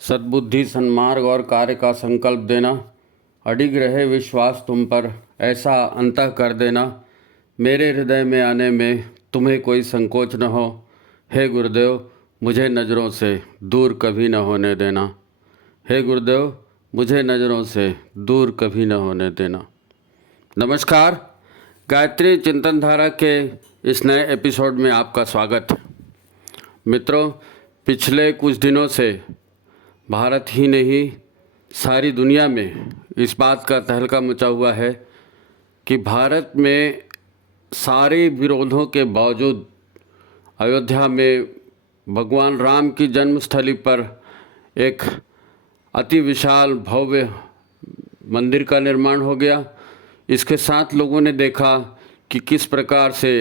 सद्बुद्धि, सन्मार्ग और कार्य का संकल्प देना, अडिग रहे विश्वास तुम पर, ऐसा अंतः कर देना, मेरे हृदय में आने में तुम्हें कोई संकोच न हो। हे गुरुदेव, मुझे नज़रों से दूर कभी न होने देना। हे गुरुदेव, मुझे नज़रों से दूर कभी न होने देना। नमस्कार, गायत्री चिंतन धारा के इस नए एपिसोड में आपका स्वागत है। मित्रों, पिछले कुछ दिनों से भारत ही नहीं सारी दुनिया में इस बात का तहलका मचा हुआ है कि भारत में सारे विरोधों के बावजूद अयोध्या में भगवान राम की जन्मस्थली पर एक अति विशाल भव्य मंदिर का निर्माण हो गया। इसके साथ लोगों ने देखा कि किस प्रकार से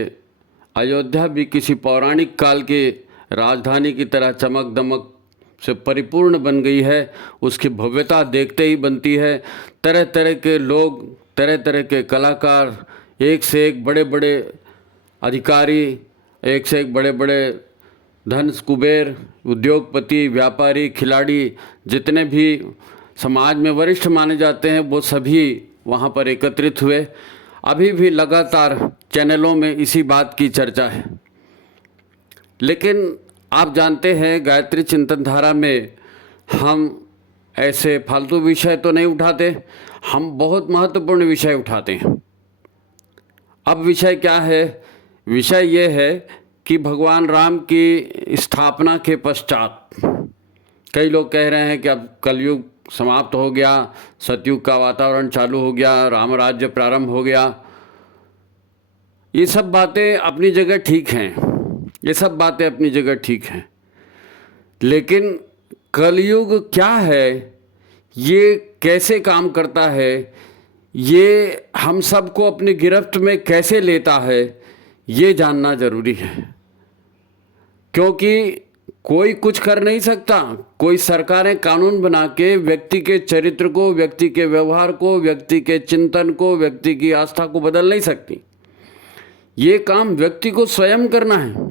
अयोध्या भी किसी पौराणिक काल की राजधानी की तरह चमक दमक से परिपूर्ण बन गई है। उसकी भव्यता देखते ही बनती है। तरह तरह के लोग, तरह तरह के कलाकार, एक से एक बड़े बड़े अधिकारी, एक से एक बड़े बड़े धन कुबेर, उद्योगपति, व्यापारी, खिलाड़ी, जितने भी समाज में वरिष्ठ माने जाते हैं वो सभी वहाँ पर एकत्रित हुए। अभी भी लगातार चैनलों में इसी बात की चर्चा है। लेकिन आप जानते हैं, गायत्री चिंतन धारा में हम ऐसे फालतू विषय तो नहीं उठाते, हम बहुत महत्वपूर्ण विषय उठाते हैं। अब विषय क्या है? विषय ये है कि भगवान राम की स्थापना के पश्चात कई लोग कह रहे हैं कि अब कलयुग समाप्त हो गया, सतयुग का वातावरण चालू हो गया, राम राज्य प्रारंभ हो गया। ये सब बातें अपनी जगह ठीक हैं, ये सब बातें अपनी जगह ठीक हैं, लेकिन कलयुग क्या है, ये कैसे काम करता है, ये हम सबको अपनी गिरफ्त में कैसे लेता है, ये जानना जरूरी है। क्योंकि कोई कुछ कर नहीं सकता, कोई सरकारें कानून बना के व्यक्ति के चरित्र को, व्यक्ति के व्यवहार को, व्यक्ति के चिंतन को, व्यक्ति की आस्था को बदल नहीं सकती। ये काम व्यक्ति को स्वयं करना है।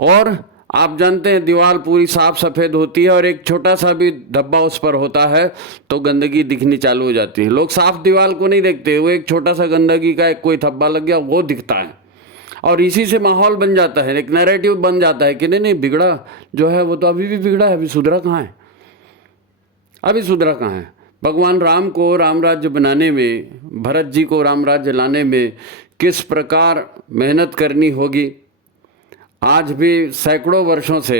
और आप जानते हैं, दीवार पूरी साफ सफ़ेद होती है और एक छोटा सा भी धब्बा उस पर होता है तो गंदगी दिखनी चालू हो जाती है। लोग साफ दीवार को नहीं देखते, वो एक छोटा सा गंदगी का एक कोई धब्बा लग गया वो दिखता है, और इसी से माहौल बन जाता है, एक नैरेटिव बन जाता है कि नहीं नहीं बिगड़ा जो है वो तो अभी भी बिगड़ा है, अभी सुधरा कहाँ है, अभी सुधरा कहाँ है। भगवान राम को राम राज्य बनाने में, भरत जी को राम राज्य लाने में किस प्रकार मेहनत करनी होगी। आज भी सैकड़ों वर्षों से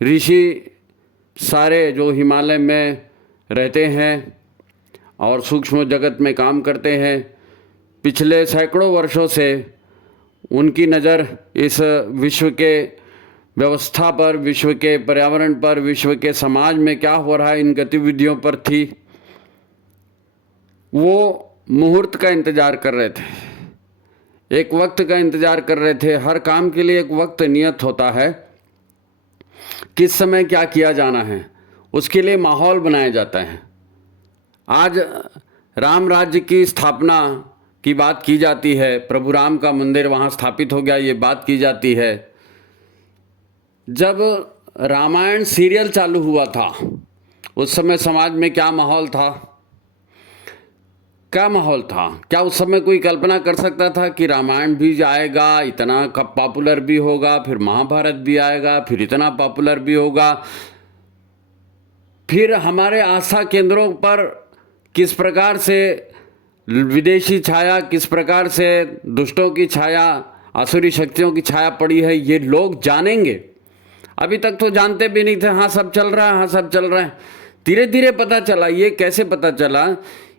ऋषि सारे जो हिमालय में रहते हैं और सूक्ष्म जगत में काम करते हैं, पिछले सैकड़ों वर्षों से उनकी नज़र इस विश्व के व्यवस्था पर, विश्व के पर्यावरण पर, विश्व के समाज में क्या हो रहा है इन गतिविधियों पर थी। वो मुहूर्त का इंतज़ार कर रहे थे, एक वक्त का इंतज़ार कर रहे थे। हर काम के लिए एक वक्त नियत होता है, किस समय क्या किया जाना है, उसके लिए माहौल बनाया जाता है। आज राम राज्य की स्थापना की बात की जाती है, प्रभु राम का मंदिर वहाँ स्थापित हो गया, ये बात की जाती है। जब रामायण सीरियल चालू हुआ था उस समय समाज में क्या माहौल था, क्या माहौल था? क्या उस समय कोई कल्पना कर सकता था कि रामायण भी आएगा, इतना कब पॉपुलर भी होगा, फिर महाभारत भी आएगा, फिर इतना पॉपुलर भी होगा, फिर हमारे आस्था केंद्रों पर किस प्रकार से विदेशी छाया, किस प्रकार से दुष्टों की छाया, आसुरी शक्तियों की छाया पड़ी है, ये लोग जानेंगे। अभी तक तो जानते भी नहीं थे, हाँ सब चल रहा है, हाँ सब चल रहा है। धीरे धीरे पता चला। ये कैसे पता चला?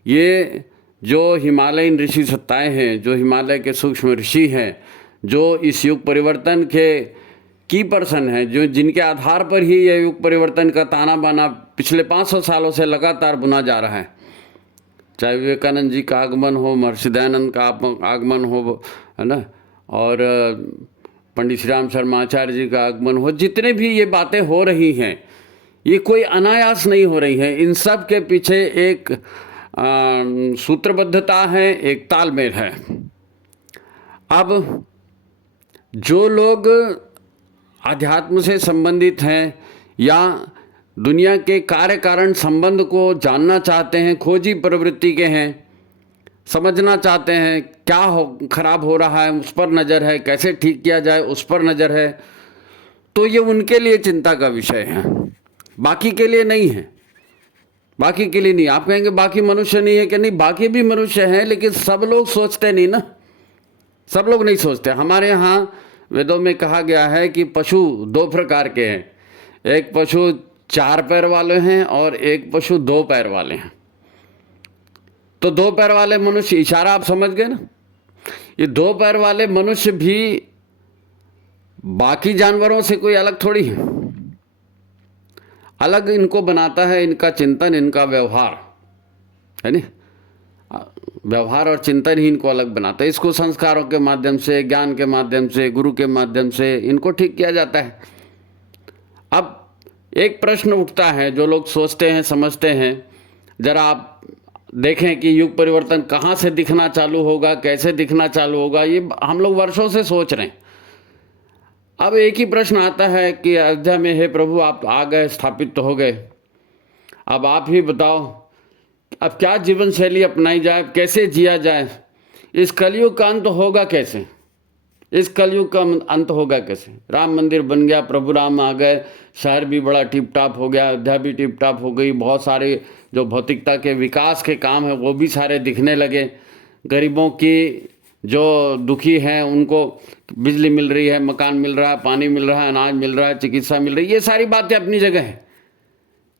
ये जो हिमालयन ऋषि सत्ताएं हैं, जो हिमालय के सूक्ष्म ऋषि हैं, जो इस युग परिवर्तन के की पर्सन हैं, जो जिनके आधार पर ही ये युग परिवर्तन का ताना बाना पिछले 500 सालों से लगातार बुना जा रहा है। चाहे विवेकानंद जी का आगमन हो, महर्षि दयानंद का आगमन हो, है ना, और पंडित श्री राम शर्मा आचार्य जी का आगमन हो, जितने भी ये बातें हो रही हैं, ये कोई अनायास नहीं हो रही हैं। इन सब के पीछे एक सूत्रबद्धता है, एक तालमेल है। अब जो लोग अध्यात्म से संबंधित हैं या दुनिया के कार्य कारण संबंध को जानना चाहते हैं, खोजी प्रवृत्ति के हैं, समझना चाहते हैं क्या खराब हो रहा है उस पर नज़र है, कैसे ठीक किया जाए उस पर नज़र है, तो ये उनके लिए चिंता का विषय है, बाकी के लिए नहीं है। बाकी के लिए नहीं। आप कहेंगे बाकी मनुष्य नहीं है कि नहीं, बाकी भी मनुष्य हैं, लेकिन सब लोग सोचते नहीं ना, सब लोग नहीं सोचते। हमारे यहाँ वेदों में कहा गया है कि पशु दो प्रकार के हैं, एक पशु 4 पैर वाले हैं और एक पशु 2 पैर वाले हैं। तो 2 पैर वाले मनुष्य, इशारा आप समझ गए ना, ये 2 पैर वाले मनुष्य भी बाकी जानवरों से कोई अलग थोड़ी है। अलग इनको बनाता है इनका चिंतन, इनका व्यवहार, है नहीं, व्यवहार और चिंतन ही इनको अलग बनाता है। इसको संस्कारों के माध्यम से, ज्ञान के माध्यम से, गुरु के माध्यम से इनको ठीक किया जाता है। अब एक प्रश्न उठता है, जो लोग सोचते हैं समझते हैं, जरा आप देखें कि युग परिवर्तन कहाँ से दिखना चालू होगा, कैसे दिखना चालू होगा, ये हम लोग वर्षों से सोच रहे हैं। अब एक ही प्रश्न आता है कि अयोध्या में हे प्रभु आप आ गए, स्थापित तो हो गए, अब आप ही बताओ अब क्या जीवन शैली अपनाई जाए, कैसे जिया जाए, इस कलयुग का अंत होगा कैसे, इस कलयुग का अंत होगा कैसे। राम मंदिर बन गया, प्रभु राम आ गए, शहर भी बड़ा टिप टाप हो गया, अयोध्या भी टिप टाप हो गई, बहुत सारे जो भौतिकता के विकास के काम है वो भी सारे दिखने लगे, गरीबों की जो दुखी हैं उनको बिजली मिल रही है, मकान मिल रहा है, पानी मिल रहा है, अनाज मिल रहा है, चिकित्सा मिल रही है, ये सारी बातें अपनी जगह है।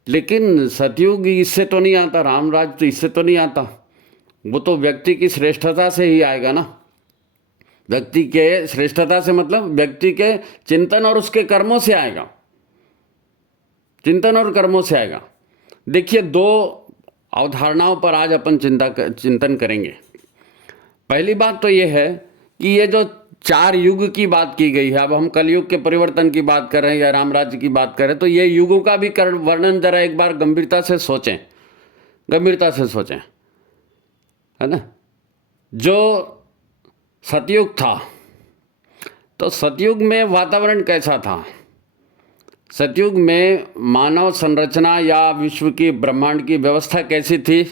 लेकिन सतयुग इससे तो नहीं आता, रामराज तो इससे तो नहीं आता, वो तो व्यक्ति की श्रेष्ठता से ही आएगा ना। व्यक्ति के श्रेष्ठता से मतलब व्यक्ति के चिंतन और उसके कर्मों से आएगा, चिंतन और कर्मों से आएगा। देखिए 2 अवधारणाओं पर आज अपन चिंतन करेंगे। पहली बात तो ये है कि ये जो 4 युग की बात की गई है, अब हम कलयुग के परिवर्तन की बात कर रहे हैं या राम राज्य की बात कर रहे हैं, तो ये युगों का भी वर्णन जरा एक बार गंभीरता से सोचें, गंभीरता से सोचें, है ना। जो सतयुग था, तो सतयुग में वातावरण कैसा था, सतयुग में मानव संरचना या विश्व की ब्रह्मांड की व्यवस्था कैसी थी।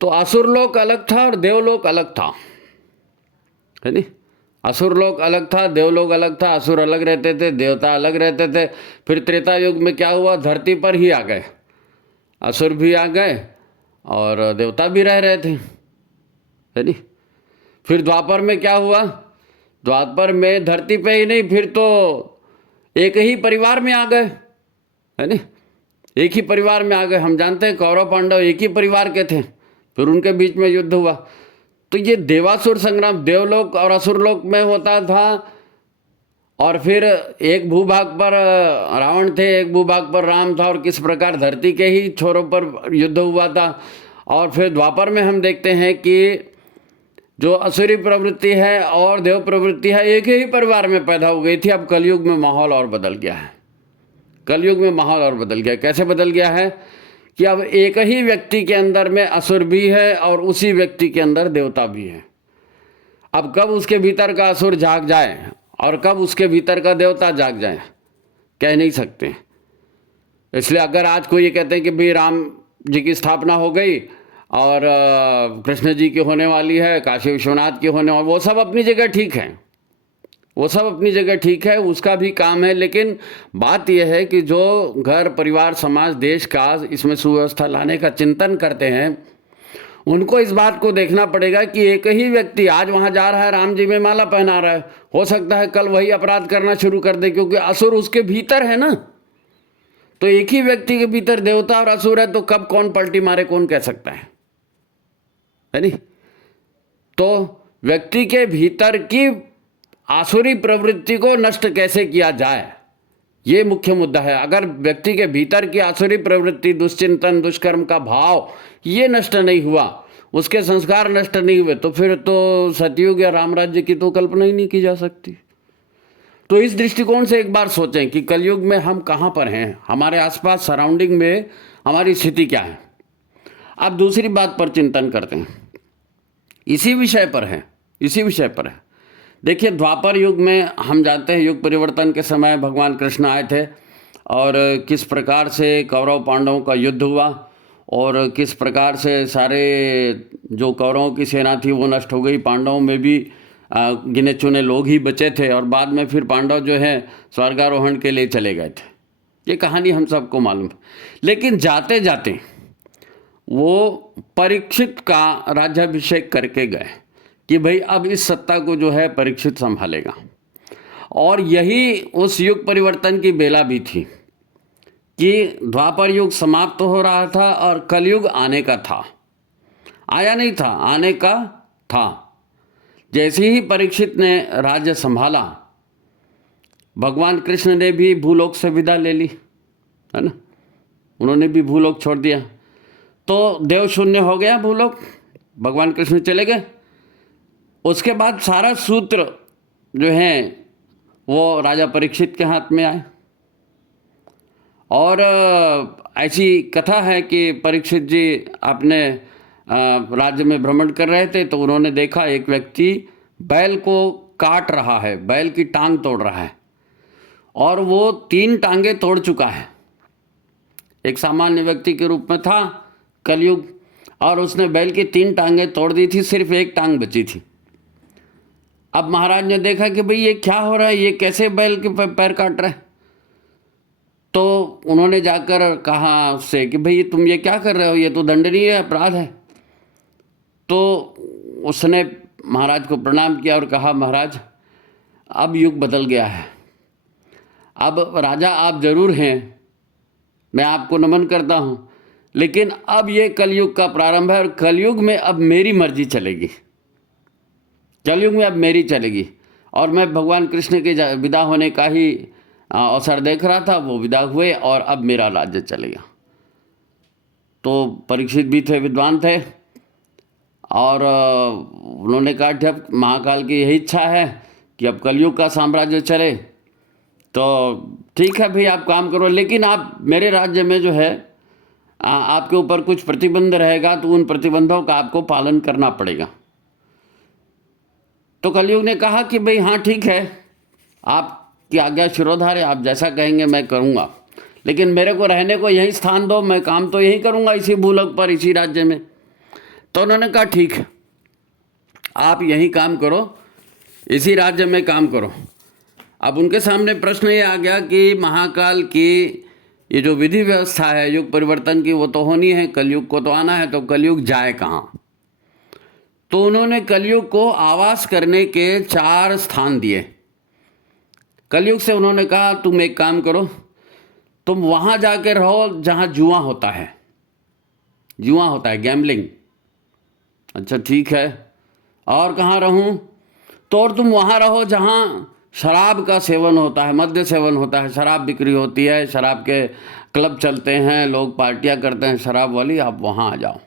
तो असुरलोक अलग था और देवलोक अलग था, है नहीं। असुरलोक अलग था, देवलोक अलग था, असुर अलग रहते थे, देवता अलग रहते थे। फिर त्रेता युग में क्या हुआ, धरती पर ही आ गए, असुर भी आ गए और देवता भी रह रहे थे, है नहीं। फिर द्वापर में क्या हुआ, द्वापर में धरती पे ही नहीं, फिर तो एक ही परिवार में आ गए, है नहीं, एक ही परिवार में आ गए। हम जानते हैं कौरव पांडव एक ही परिवार के थे, फिर उनके बीच में युद्ध हुआ। तो ये देवासुर संग्राम देवलोक और असुरलोक में होता था, और फिर एक भूभाग पर रावण थे, एक भूभाग पर राम था, और किस प्रकार धरती के ही छोरों पर युद्ध हुआ था। और फिर द्वापर में हम देखते हैं कि जो असुरी प्रवृत्ति है और देव प्रवृत्ति है एक ही परिवार में पैदा हो गई थी। अब कलयुग में माहौल और बदल गया है, कलयुग में माहौल और बदल गया। कैसे बदल गया है कि अब एक ही व्यक्ति के अंदर में असुर भी है और उसी व्यक्ति के अंदर देवता भी है। अब कब उसके भीतर का असुर जाग जाए और कब उसके भीतर का देवता जाग जाए, कह नहीं सकते। इसलिए अगर आज कोई ये कहते हैं कि भाई राम जी की स्थापना हो गई और कृष्ण जी की होने वाली है, काशी विश्वनाथ की होने वाली, वो सब अपनी जगह ठीक है, वो सब अपनी जगह ठीक है, उसका भी काम है। लेकिन बात यह है कि जो घर परिवार समाज देश का इसमें सुव्यवस्था लाने का चिंतन करते हैं, उनको इस बात को देखना पड़ेगा कि एक ही व्यक्ति आज वहाँ जा रहा है, राम जी में माला पहना रहा है, हो सकता है कल वही अपराध करना शुरू कर दे, क्योंकि असुर उसके भीतर है ना। तो एक ही व्यक्ति के भीतर देवता और असुर है, तो कब कौन पलटी मारे कौन कह सकता है नहीं। तो व्यक्ति के भीतर की आसुरी प्रवृत्ति को नष्ट कैसे किया जाए, ये मुख्य मुद्दा है। अगर व्यक्ति के भीतर की आसुरी प्रवृत्ति, दुश्चिंतन, दुष्कर्म का भाव ये नष्ट नहीं हुआ, उसके संस्कार नष्ट नहीं हुए, तो फिर तो सतयुग या राम राज्य की तो कल्पना ही नहीं की जा सकती। तो इस दृष्टिकोण से एक बार सोचें कि कलयुग में हम कहाँ पर हैं, हमारे आसपास सराउंडिंग में हमारी स्थिति क्या है। अब दूसरी बात पर चिंतन करते हैं, इसी विषय पर है, इसी विषय पर है। देखिए द्वापर युग में हम जानते हैं युग परिवर्तन के समय भगवान कृष्ण आए थे और किस प्रकार से कौरव पांडवों का युद्ध हुआ और किस प्रकार से सारे जो कौरवों की सेना थी वो नष्ट हो गई, पांडवों में भी गिने चुने लोग ही बचे थे और बाद में फिर पांडव जो है स्वर्गारोहण के लिए चले गए थे। ये कहानी हम सबको मालूम है। लेकिन जाते जाते वो परीक्षित का राज्याभिषेक करके गए कि भाई अब इस सत्ता को जो है परीक्षित संभालेगा। और यही उस युग परिवर्तन की बेला भी थी कि द्वापर युग समाप्त हो रहा था और कलयुग आने का था। आया नहीं था, आने का था। जैसे ही परीक्षित ने राज्य संभाला, भगवान कृष्ण ने भी भूलोक से विदा ले ली, है ना, उन्होंने भी भूलोक छोड़ दिया। तो देव शून्य हो गया भूलोक, भगवान कृष्ण चले गए। उसके बाद सारा सूत्र जो है वो राजा परीक्षित के हाथ में आए। और ऐसी कथा है कि परीक्षित जी अपने राज्य में भ्रमण कर रहे थे तो उन्होंने देखा एक व्यक्ति बैल को काट रहा है, बैल की टांग तोड़ रहा है और वो 3 टांगे तोड़ चुका है। एक सामान्य व्यक्ति के रूप में था कलयुग, और उसने बैल की 3 टांगे तोड़ दी थी, सिर्फ एक टांग बची थी। अब महाराज ने देखा कि भाई ये क्या हो रहा है, ये कैसे बैल के पैर काट रहा है। तो उन्होंने जाकर कहा उससे कि भाई तुम ये क्या कर रहे हो, ये तो दंडनीय अपराध है। तो उसने महाराज को प्रणाम किया और कहा महाराज अब युग बदल गया है, अब राजा आप जरूर हैं, मैं आपको नमन करता हूँ, लेकिन अब ये कलयुग का प्रारंभ है और कलयुग में अब मेरी मर्जी चलेगी, कलयुग में अब मेरी चलेगी। और मैं भगवान कृष्ण के विदा होने का ही अवसर देख रहा था, वो विदा हुए और अब मेरा राज्य चलेगा। तो परीक्षित भी थे, विद्वान थे, और उन्होंने कहा जब महाकाल की यही इच्छा है कि अब कलयुग का साम्राज्य चले तो ठीक है भाई आप काम करो, लेकिन आप मेरे राज्य में जो है आपके ऊपर कुछ प्रतिबंध रहेगा तो उन प्रतिबंधों का आपको पालन करना पड़ेगा। तो कलयुग ने कहा कि भाई हाँ ठीक है, आपकी आज्ञा शिरोधार्य, आप जैसा कहेंगे मैं करूँगा, लेकिन मेरे को रहने को यही स्थान दो, मैं काम तो यही करूँगा इसी भूलोक पर, इसी राज्य में। तो उन्होंने कहा ठीक है आप यही काम करो, इसी राज्य में काम करो। अब उनके सामने प्रश्न ये आ गया कि महाकाल की ये जो विधि व्यवस्था है युग परिवर्तन की वो तो होनी है, कलयुग को तो आना है, तो कलयुग जाए कहाँ। तो उन्होंने कलयुग को आवास करने के 4 स्थान दिए। कलयुग से उन्होंने कहा तुम एक काम करो, तुम वहाँ जाके रहो जहाँ जुआ होता है, जुआ होता है, गैम्बलिंग। अच्छा ठीक है, और कहाँ रहूं? तो और तुम वहाँ रहो जहाँ शराब का सेवन होता है, मद्य सेवन होता है, शराब बिक्री होती है, शराब के क्लब चलते हैं, लोग पार्टियाँ करते हैं शराब वाली, आप वहाँ आ जाओ।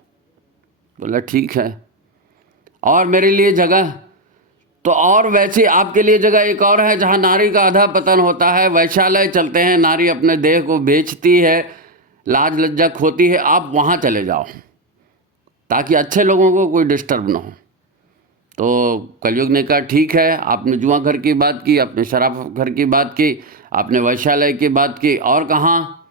बोला ठीक है। और मेरे लिए जगह? तो और वैसे आपके लिए जगह एक और है जहाँ नारी का आधा पतन होता है, वैश्यालय चलते हैं, नारी अपने देह को बेचती है, लाज लज्जा खोती है, आप वहाँ चले जाओ ताकि अच्छे लोगों को कोई डिस्टर्ब ना हो। तो कलयुग ने कहा ठीक है, आपने जुआ घर की बात की, आपने शराब घर की बात की, आपने वैश्यालय की बात की, और कहाँ?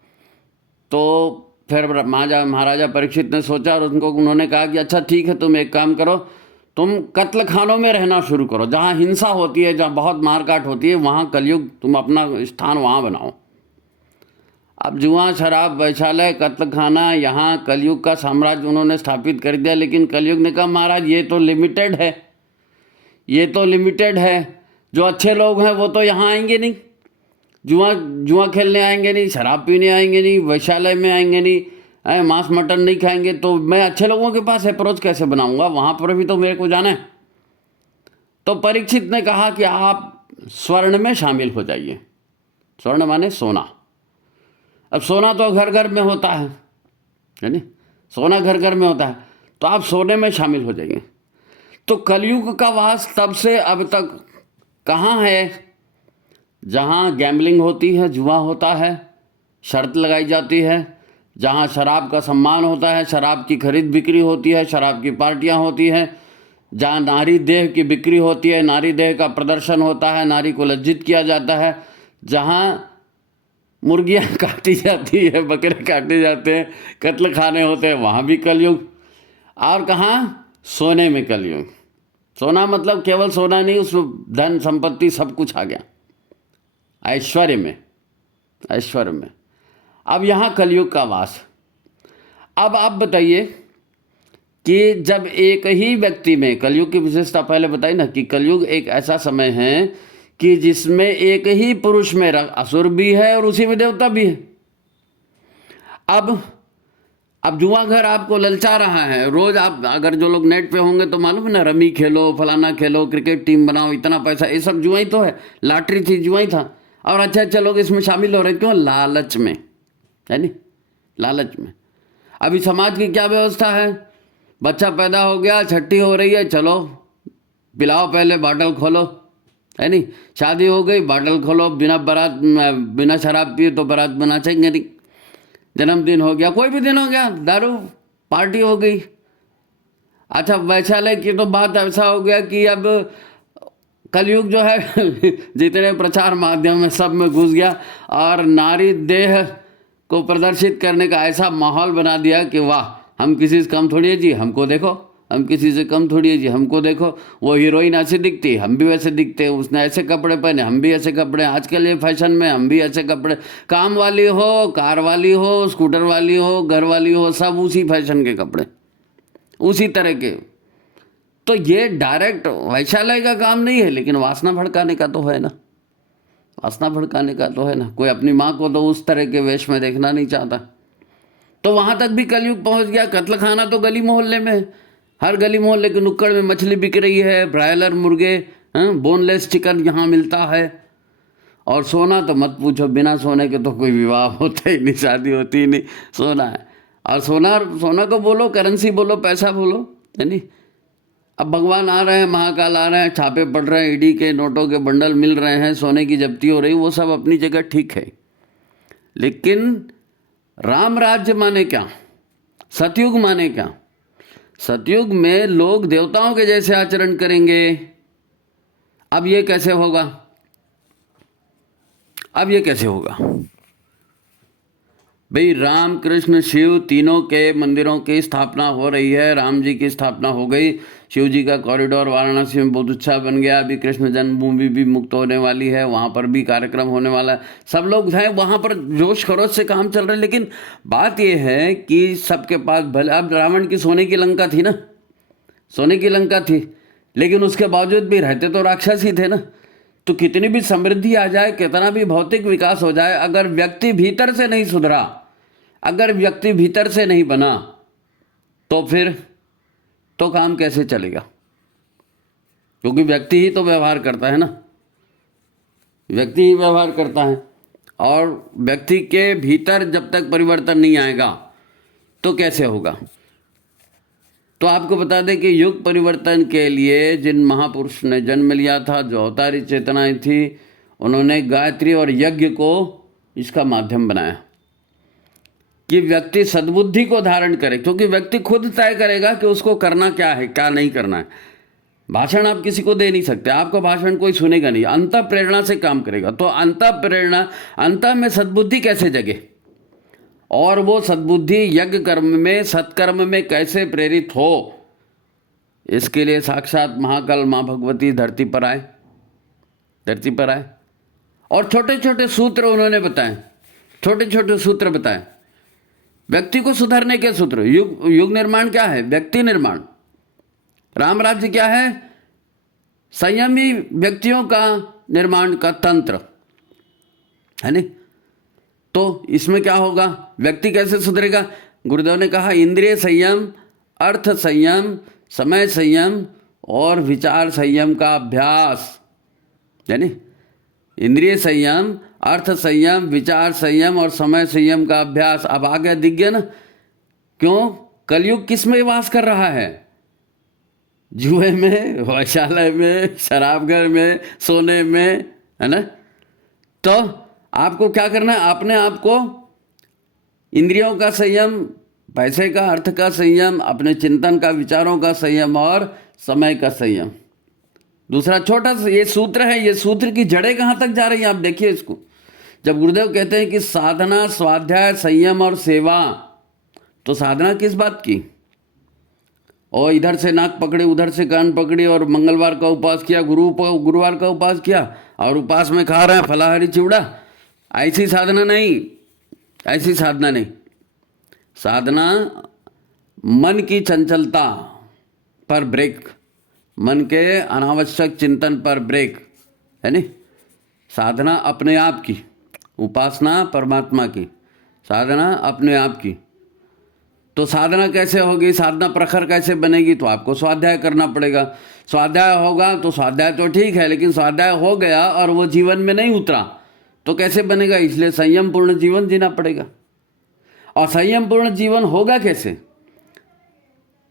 तो फिर महाराजा परीक्षित ने सोचा और उन्होंने कहा कि अच्छा ठीक है, तुम एक काम करो, तुम कत्ल खानों में रहना शुरू करो, जहाँ हिंसा होती है, जहाँ बहुत मारकाट होती है, वहाँ कलयुग तुम अपना स्थान वहाँ बनाओ। अब जुआ, शराब, वैश्यालय, कत्ल खाना, यहाँ कलयुग का साम्राज्य उन्होंने स्थापित कर दिया। लेकिन कलयुग ने कहा महाराज ये तो लिमिटेड है, ये तो लिमिटेड है, जो अच्छे लोग हैं वो तो यहाँ आएंगे नहीं, जुआ खेलने आएंगे नहीं, शराब पीने आएंगे नहीं, वैश्यालय में आएंगे नहीं, मांस मटन नहीं खाएंगे, तो मैं अच्छे लोगों के पास अप्रोच कैसे बनाऊंगा, वहाँ पर भी तो मेरे को जाना है। तो परीक्षित ने कहा कि आप स्वर्ण में शामिल हो जाइए। स्वर्ण माने सोना। अब सोना तो घर घर में होता है नहीं, सोना घर घर में होता है, तो आप सोने में शामिल हो जाइए। तो कलयुग का वास तब से अब तक कहाँ है? जहाँ गैम्बलिंग होती है, जुआ होता है, शर्त लगाई जाती है, जहाँ शराब का सम्मान होता है, शराब की खरीद बिक्री होती है, शराब की पार्टियाँ होती हैं, जहाँ नारी देह की बिक्री होती है, नारी देह का प्रदर्शन होता है, नारी को लज्जित किया जाता है, जहाँ मुर्गियाँ काटी जाती है, बकरे काटे जाते हैं, कत्ल खाने होते हैं, वहाँ भी कलयुग। और कहाँ? सोने में कलयुग। सोना मतलब केवल सोना नहीं, उसमें धन संपत्ति सब कुछ आ गया, ऐश्वर्य में, ऐश्वर्य में। अब यहाँ कलयुग का वास। अब आप बताइए कि जब एक ही व्यक्ति में, कलयुग की विशेषता पहले बताई ना कि कलयुग एक ऐसा समय है कि जिसमें एक ही पुरुष में असुर भी है और उसी में देवता भी है। अब जुआ घर आपको ललचा रहा है। रोज आप अगर जो लोग नेट पे होंगे तो मालूम है ना, रमी खेलो, फलाना खेलो, क्रिकेट टीम बनाओ, इतना पैसा, ये सब जुआ ही तो है। लॉटरी थी, जुआ ही था। और अच्छे अच्छे लोग इसमें शामिल हो रहे, क्यों? लालच में, है नी, लालच में। अभी समाज की क्या व्यवस्था है? बच्चा पैदा हो गया, छठी हो रही है, चलो पिलाओ, पहले बॉटल खोलो, है नहीं। शादी हो गई, बॉटल खोलो, बिना शराब पिए तो बारात बना चाहिए नहीं। जन्मदिन हो गया, कोई भी दिन हो गया, दारू पार्टी हो गई। अच्छा, वैश्यालय की तो बात ऐसा हो गया कि अब कलयुग जो है जितने प्रचार माध्यम में सब में घुस गया और नारी देह को प्रदर्शित करने का ऐसा माहौल बना दिया कि वाह, हम किसी से कम थोड़ी है जी, हमको देखो, हम किसी से कम थोड़ी है जी, हमको देखो। वो हीरोइन ऐसे दिखती, हम भी वैसे दिखते हैं, उसने ऐसे कपड़े पहने, हम भी ऐसे कपड़े, आजकल ये फैशन में हम भी ऐसे कपड़े। काम वाली हो, कार वाली हो, स्कूटर वाली हो, घर वाली हो, सब उसी फैशन के कपड़े, उसी तरह के। तो ये डायरेक्ट वैश्यालय का काम नहीं है, लेकिन वासना भड़काने का तो है ना, वासना भड़काने का तो है ना। कोई अपनी माँ को तो उस तरह के वेश में देखना नहीं चाहता। तो वहाँ तक भी कलयुग पहुँच गया। कत्ल खाना तो गली मोहल्ले में, हर गली मोहल्ले के नुक्कड़ में मछली बिक रही है, ब्रायलर मुर्गे, बोनलेस चिकन यहाँ मिलता है। और सोना तो मत पूछो, बिना सोने के तो कोई विवाह होता ही नहीं, शादी होती ही नहीं, सोना है। और सोना को बोलो करेंसी, बोलो पैसा, बोलो, है नहीं। अब भगवान आ रहे हैं, महाकाल आ रहे हैं, छापे पड़ रहे हैं, ईडी के नोटों के बंडल मिल रहे हैं, सोने की जब्ती हो रही, वो सब अपनी जगह ठीक है। लेकिन राम राज्य माने क्या? सतयुग माने क्या? सतयुग में लोग देवताओं के जैसे आचरण करेंगे। अब ये कैसे होगा? अब ये कैसे होगा भाई? राम कृष्ण शिव तीनों के मंदिरों की स्थापना हो रही है। राम जी की स्थापना हो गई, शिव जी का कॉरिडोर वाराणसी में बहुत अच्छा बन गया। अभी कृष्ण जन्मभूमि भी मुक्त होने वाली है, वहाँ पर भी कार्यक्रम होने वाला है। सब लोग हैं वहाँ पर, जोश खरोश से काम चल रहा है। लेकिन बात यह है कि सबके पास भले, अब रावण की सोने की लंका थी ना, सोने की लंका थी, लेकिन उसके बावजूद भी रहते तो राक्षस ही थे ना। तो कितनी भी समृद्धि आ जाए, कितना भी भौतिक विकास हो जाए, अगर व्यक्ति भीतर से नहीं सुधरा, अगर व्यक्ति भीतर से नहीं बना, तो फिर तो काम कैसे चलेगा? क्योंकि व्यक्ति ही तो व्यवहार करता है ना, व्यक्ति ही व्यवहार करता है। और व्यक्ति के भीतर जब तक परिवर्तन नहीं आएगा तो कैसे होगा? तो आपको बता दें कि युग परिवर्तन के लिए जिन महापुरुष ने जन्म लिया था, जो अवतारी चेतनाएं थी, उन्होंने गायत्री और यज्ञ को इसका माध्यम बनाया कि व्यक्ति सद्बुद्धि को धारण करे। क्योंकि व्यक्ति खुद तय करेगा कि उसको करना क्या है, क्या नहीं करना है। भाषण आप किसी को दे नहीं सकते, आपको भाषण कोई सुनेगा नहीं, अंतः प्रेरणा से काम करेगा। तो अंतः प्रेरणा, अंतः में सद्बुद्धि कैसे जगे, और वो सद्बुद्धि यज्ञ कर्म में, सत्कर्म में कैसे प्रेरित हो, इसके लिए साक्षात महाकाल माँ भगवती धरती पर आए, धरती पर आए। और छोटे छोटे सूत्र उन्होंने बताए, छोटे छोटे सूत्र बताए व्यक्ति को सुधारने के सूत्र। युग निर्माण क्या है? व्यक्ति निर्माण। राम राज्य क्या है? संयमी व्यक्तियों का निर्माण का तंत्र, है नहीं। तो इसमें क्या होगा? व्यक्ति कैसे सुधरेगा? गुरुदेव ने कहा इंद्रिय संयम, अर्थ संयम, समय संयम और विचार संयम का अभ्यास, यानी इंद्रिय संयम, अर्थ संयम, विचार संयम और समय संयम का अभ्यास। अब आगे दिख गया ना क्यों कलयुग किस में वास कर रहा है? जुए में, वैश्यालय में, शराबघर में, सोने में, है ना। तो आपको क्या करना है? अपने आप को इंद्रियों का संयम, पैसे का, अर्थ का संयम, अपने चिंतन का, विचारों का संयम और समय का संयम। दूसरा छोटा सा ये सूत्र है, ये सूत्र की जड़ें कहाँ तक जा रही हैं आप देखिए इसको। जब गुरुदेव कहते हैं कि साधना, स्वाध्याय, संयम और सेवा, तो साधना किस बात की? और इधर से नाक पकड़ी, उधर से कान पकड़ी, और मंगलवार का उपवास किया, गुरुवार का उपवास किया, और उपवास में खा रहे हैं फलाहारी चिवड़ा, ऐसी साधना नहीं, ऐसी साधना नहीं। साधना मन की चंचलता पर ब्रेक, मन के अनावश्यक चिंतन पर ब्रेक, है नहीं? साधना अपने आप की, उपासना परमात्मा की, साधना अपने आप की। तो साधना कैसे होगी, साधना प्रखर कैसे बनेगी? तो आपको स्वाध्याय करना पड़ेगा। स्वाध्याय होगा तो स्वाध्याय तो ठीक है, लेकिन स्वाध्याय हो गया और वो जीवन में नहीं उतरा तो कैसे बनेगा? इसलिए संयम पूर्ण जीवन जीना पड़ेगा। और संयम पूर्ण जीवन होगा कैसे?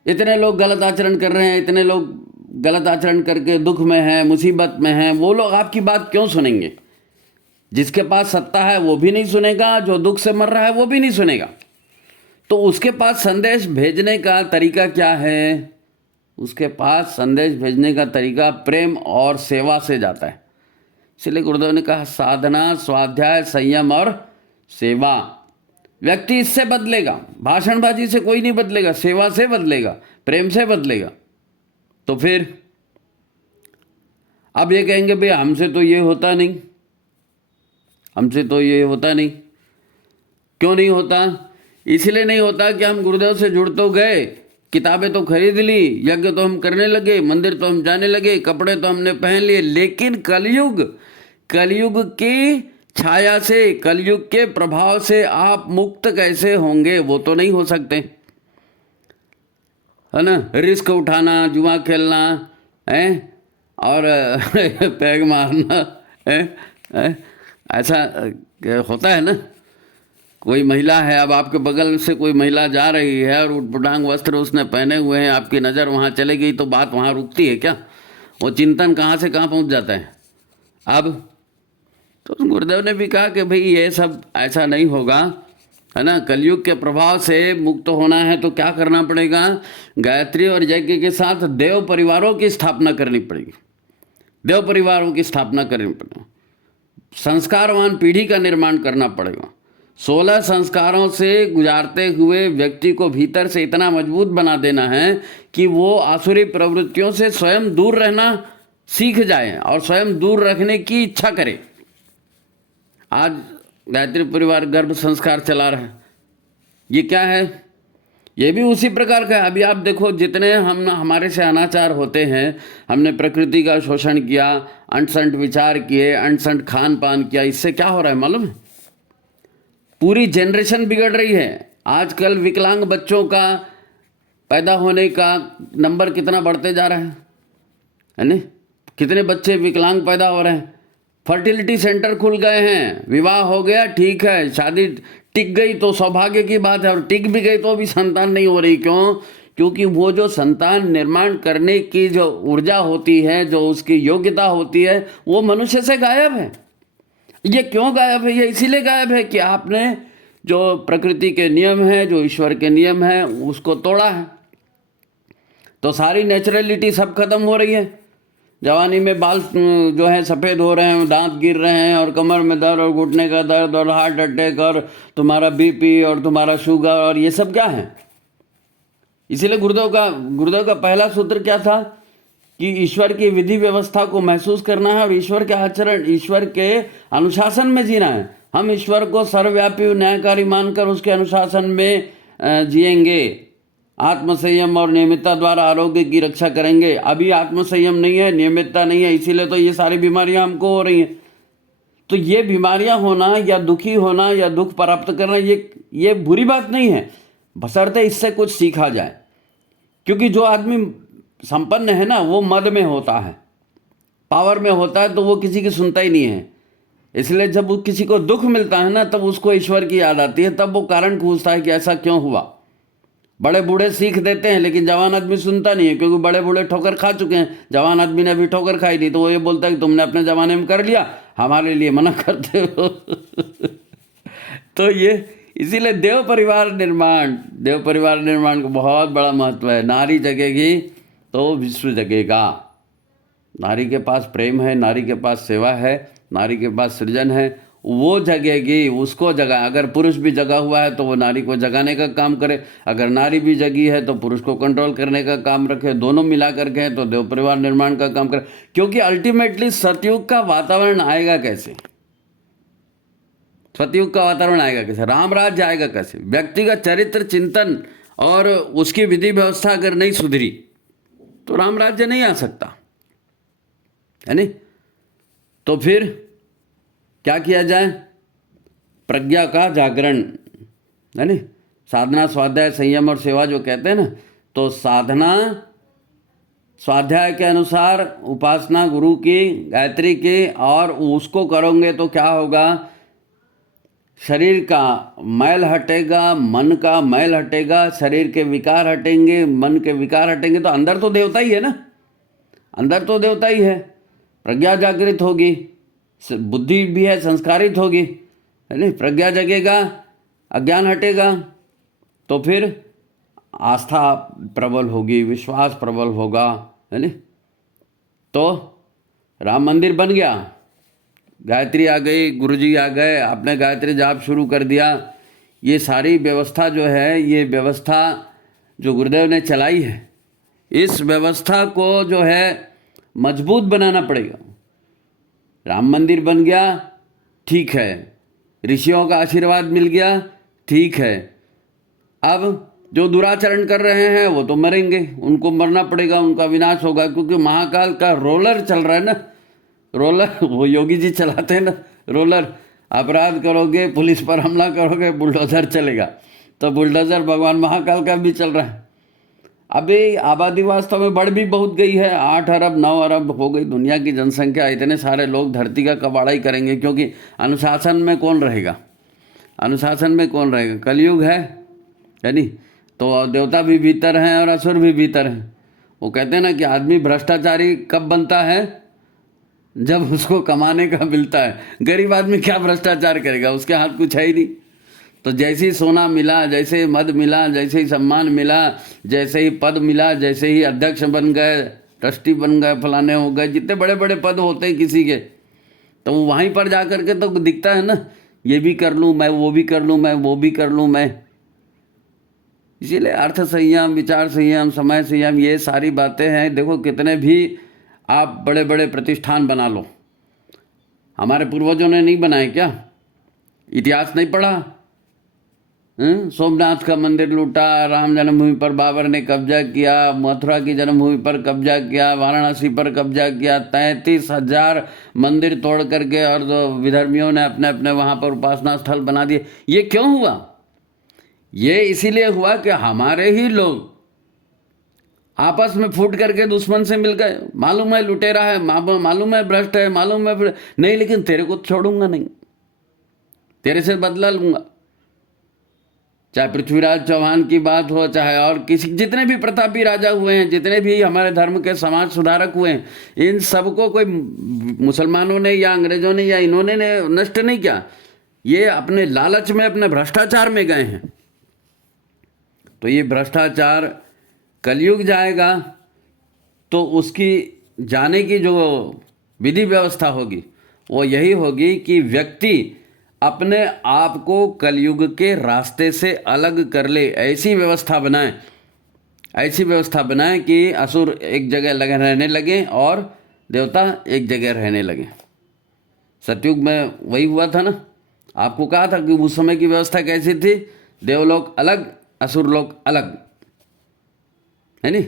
इतने लोग गलत आचरण कर रहे हैं, इतने लोग गलत आचरण करके दुख में हैं, मुसीबत में हैं, वो लोग आपकी बात क्यों सुनेंगे? जिसके पास सत्ता है वो भी नहीं सुनेगा, जो दुख से मर रहा है वो भी नहीं सुनेगा। तो उसके पास संदेश भेजने का तरीका क्या है? उसके पास संदेश भेजने का तरीका प्रेम और सेवा से जाता है। इसलिए गुरुदेव ने कहा साधना, स्वाध्याय, संयम और सेवा। व्यक्ति इससे बदलेगा, भाषणबाजी से कोई नहीं बदलेगा, सेवा से बदलेगा, प्रेम से बदलेगा। तो फिर अब ये कहेंगे भाई हमसे तो ये होता नहीं, हमसे तो ये होता नहीं। क्यों नहीं होता? इसलिए नहीं होता कि हम गुरुदेव से जुड़ तो गए, किताबें तो खरीद ली, यज्ञ तो हम करने लगे, मंदिर तो हम जाने लगे, कपड़े तो हमने पहन लिए, लेकिन कलयुग की छाया से, कलयुग के प्रभाव से आप मुक्त कैसे होंगे? वो तो नहीं हो सकते, है ना? रिस्क उठाना, जुआ खेलना है और पैग मारना है, ऐसा होता है ना। कोई महिला है, अब आपके बगल से कोई महिला जा रही है और उटपटांग वस्त्र उसने पहने हुए हैं, आपकी नज़र वहाँ चले गई तो बात वहाँ रुकती है क्या? वो चिंतन कहाँ से कहाँ पहुँच जाता है। अब तो गुरुदेव ने भी कहा कि भाई ये सब ऐसा नहीं होगा, है ना। कलयुग के प्रभाव से मुक्त होना है तो क्या करना पड़ेगा? गायत्री और यज्ञ के साथ देव परिवारों की स्थापना करनी पड़ेगी, देव परिवारों की स्थापना करनी पड़ेगी, संस्कारवान पीढ़ी का निर्माण करना पड़ेगा। 16 संस्कारों से गुजारते हुए व्यक्ति को भीतर से इतना मजबूत बना देना है कि वो आसुरी प्रवृत्तियों से स्वयं दूर रहना सीख जाए और स्वयं दूर रखने की इच्छा करे। आज गायत्री परिवार गर्भ संस्कार चला रहा है, ये क्या है? ये भी उसी प्रकार का है। अभी आप देखो, जितने हमारे से अनाचार होते हैं, हमने प्रकृति का शोषण किया, अंट-संट विचार किए, अंट-संट खान पान किया, इससे क्या हो रहा है मालूम है? पूरी जनरेशन बिगड़ रही है। आजकल विकलांग बच्चों का पैदा होने का नंबर कितना बढ़ते जा रहा है ना? कितने बच्चे विकलांग पैदा हो रहे हैं। फर्टिलिटी सेंटर खुल गए हैं, विवाह हो गया ठीक है, शादी टिक गई तो सौभाग्य की बात है, और टिक भी गई तो भी संतान नहीं हो रही। क्यों? क्योंकि वो जो संतान निर्माण करने की जो ऊर्जा होती है, जो उसकी योग्यता होती है, वो मनुष्य से गायब है। ये क्यों गायब है? ये इसीलिए गायब है कि आपने जो प्रकृति के नियम है, जो ईश्वर के नियम है, उसको तोड़ा है। तो सारी नेचुरलिटी सब खत्म हो रही है। जवानी में बाल जो है सफ़ेद हो रहे हैं, दांत गिर रहे हैं, और कमर में दर्द और घुटने का दर्द और हार्ट अटैक और तुम्हारा बीपी और तुम्हारा शुगर, और ये सब क्या है? इसीलिए गुरुदेव का पहला सूत्र क्या था कि ईश्वर की विधि व्यवस्था को महसूस करना है और ईश्वर के आचरण, ईश्वर के अनुशासन में जीना है। हम ईश्वर को सर्वव्यापी न्यायकारी मानकर उसके अनुशासन में जिएंगे। आत्मसंयम और नियमितता द्वारा आरोग्य की रक्षा करेंगे। अभी आत्मसंयम नहीं है, नियमितता नहीं है, इसीलिए तो ये सारी बीमारियां हमको हो रही हैं। तो ये बीमारियां होना या दुखी होना या दुख प्राप्त करना, ये बुरी बात नहीं है, बशर्ते इससे कुछ सीखा जाए। क्योंकि जो आदमी संपन्न है ना, वो मद में होता है, पावर में होता है, तो वो किसी की सुनता ही नहीं है। इसलिए जब वो किसी को दुख मिलता है ना, तब उसको ईश्वर की याद आती है, तब वो कारण पूछता है कि ऐसा क्यों हुआ। बड़े बूढ़े सीख देते हैं, लेकिन जवान आदमी सुनता नहीं है, क्योंकि बड़े बूढ़े ठोकर खा चुके हैं। जवान आदमी ने अभी ठोकर खाई नहीं, तो वो ये बोलता है कि तुमने अपने ज़माने में कर लिया, हमारे लिए मना करते हो। तो ये इसीलिए देव परिवार निर्माण को बहुत बड़ा महत्व है। नारी जगेगी तो विश्व जगेगा। नारी के पास प्रेम है, नारी के पास सेवा है, नारी के पास सृजन है, वो जगेगी, उसको जगा। अगर पुरुष भी जगा हुआ है तो वो नारी को जगाने का काम करे, अगर नारी भी जगी है तो पुरुष को कंट्रोल करने का काम रखे, दोनों मिला करके हैं तो देव परिवार निर्माण का काम करे। क्योंकि अल्टीमेटली सतयुग का वातावरण आएगा कैसे? सतयुग का वातावरण आएगा कैसे? राम राज्य आएगा कैसे? व्यक्तिगत चरित्र चिंतन और उसकी विधि व्यवस्था अगर नहीं सुधरी तो राम राज्य नहीं आ सकता, है नहीं? तो फिर क्या किया जाए? प्रज्ञा का जागरण, है नहीं? साधना, स्वाध्याय, संयम और सेवा जो कहते हैं ना, तो साधना स्वाध्याय के अनुसार, उपासना गुरु की, गायत्री की, और उसको करोगे तो क्या होगा? शरीर का मैल हटेगा, मन का मैल हटेगा, शरीर के विकार हटेंगे, मन के विकार हटेंगे, तो अंदर तो देवता ही है ना, अंदर तो देवता ही है। प्रज्ञा जागृत होगी, बुद्धि भी है संस्कारित होगी, है नहीं? प्रज्ञा जगेगा, अज्ञान हटेगा, तो फिर आस्था प्रबल होगी, विश्वास प्रबल होगा, है नहीं? तो राम मंदिर बन गया, गायत्री आ गई, गुरुजी आ गए, आपने गायत्री जाप शुरू कर दिया। ये सारी व्यवस्था जो है, ये व्यवस्था जो गुरुदेव ने चलाई है, इस व्यवस्था को जो है मजबूत बनाना पड़ेगा। राम मंदिर बन गया, ठीक है, ऋषियों का आशीर्वाद मिल गया, ठीक है। अब जो दुराचरण कर रहे हैं वो तो मरेंगे, उनको मरना पड़ेगा, उनका विनाश होगा, क्योंकि महाकाल का रोलर चल रहा है ना, रोलर वो योगी जी चलाते हैं ना रोलर। अपराध करोगे, पुलिस पर हमला करोगे, बुलडोजर चलेगा। तो बुलडोजर भगवान महाकाल का भी चल रहा है। अभी आबादी वास्तव में बढ़ भी बहुत गई है, 8 अरब 9 अरब हो गई दुनिया की जनसंख्या। इतने सारे लोग धरती का कबाड़ा ही करेंगे, क्योंकि अनुशासन में कौन रहेगा? अनुशासन में कौन रहेगा? कलयुग है नहीं? तो देवता भी भीतर हैं और असुर भी भीतर हैं। वो कहते हैं ना कि आदमी भ्रष्टाचारी कब बनता है? जब उसको कमाने का मिलता है। गरीब आदमी क्या भ्रष्टाचार करेगा? उसके हाथ कुछ है ही नहीं। तो जैसे ही सोना मिला, जैसे ही मद मिला, जैसे ही सम्मान मिला, जैसे ही पद मिला, जैसे ही अध्यक्ष बन गए, ट्रस्टी बन गए, फलाने हो गए, जितने बड़े बड़े पद होते हैं किसी के, तो वहीं पर जा कर के तो दिखता है ना, ये भी कर लूँ मैं, वो भी कर लूँ मैं, वो भी कर लूँ मैं। इसीलिए अर्थ संयम, विचार संयम, समय संयम, ये सारी बातें हैं। देखो कितने भी आप बड़े बड़े प्रतिष्ठान बना लो, हमारे पूर्वजों ने नहीं बनाए क्या? इतिहास नहीं पढ़ा? सोमनाथ का मंदिर लूटा, राम जन्मभूमि पर बाबर ने कब्जा किया, मथुरा की जन्मभूमि पर कब्जा किया, वाराणसी पर कब्जा किया, 33,000 मंदिर तोड़ करके, और विधर्मियों ने अपने अपने वहाँ पर उपासना स्थल बना दिए। ये क्यों हुआ? ये इसीलिए हुआ कि हमारे ही लोग आपस में फूट करके दुश्मन से मिल गए। मालूम है लुटेरा है, मालूम है भ्रष्ट है, मालूम है नहीं, लेकिन तेरे को छोड़ूंगा नहीं, तेरे से बदला लूंगा। चाहे पृथ्वीराज चौहान की बात हो, चाहे और किसी, जितने भी प्रतापी राजा हुए हैं, जितने भी हमारे धर्म के समाज सुधारक हुए हैं, इन सबको कोई मुसलमानों ने या अंग्रेजों ने या इन्होंने ने नष्ट नहीं किया। ये अपने लालच में, अपने भ्रष्टाचार में गए हैं। तो ये भ्रष्टाचार कलयुग जाएगा तो उसकी जाने की जो विधि व्यवस्था होगी वो यही होगी कि व्यक्ति अपने आप को कलयुग के रास्ते से अलग कर ले। ऐसी व्यवस्था बनाएं, ऐसी व्यवस्था बनाएं कि असुर एक जगह रहने लगे और देवता एक जगह रहने लगे। सतयुग में वही हुआ था ना। आपको कहा था कि उस समय की व्यवस्था कैसी थी? देवलोक अलग, असुर लोग अलग, है नहीं?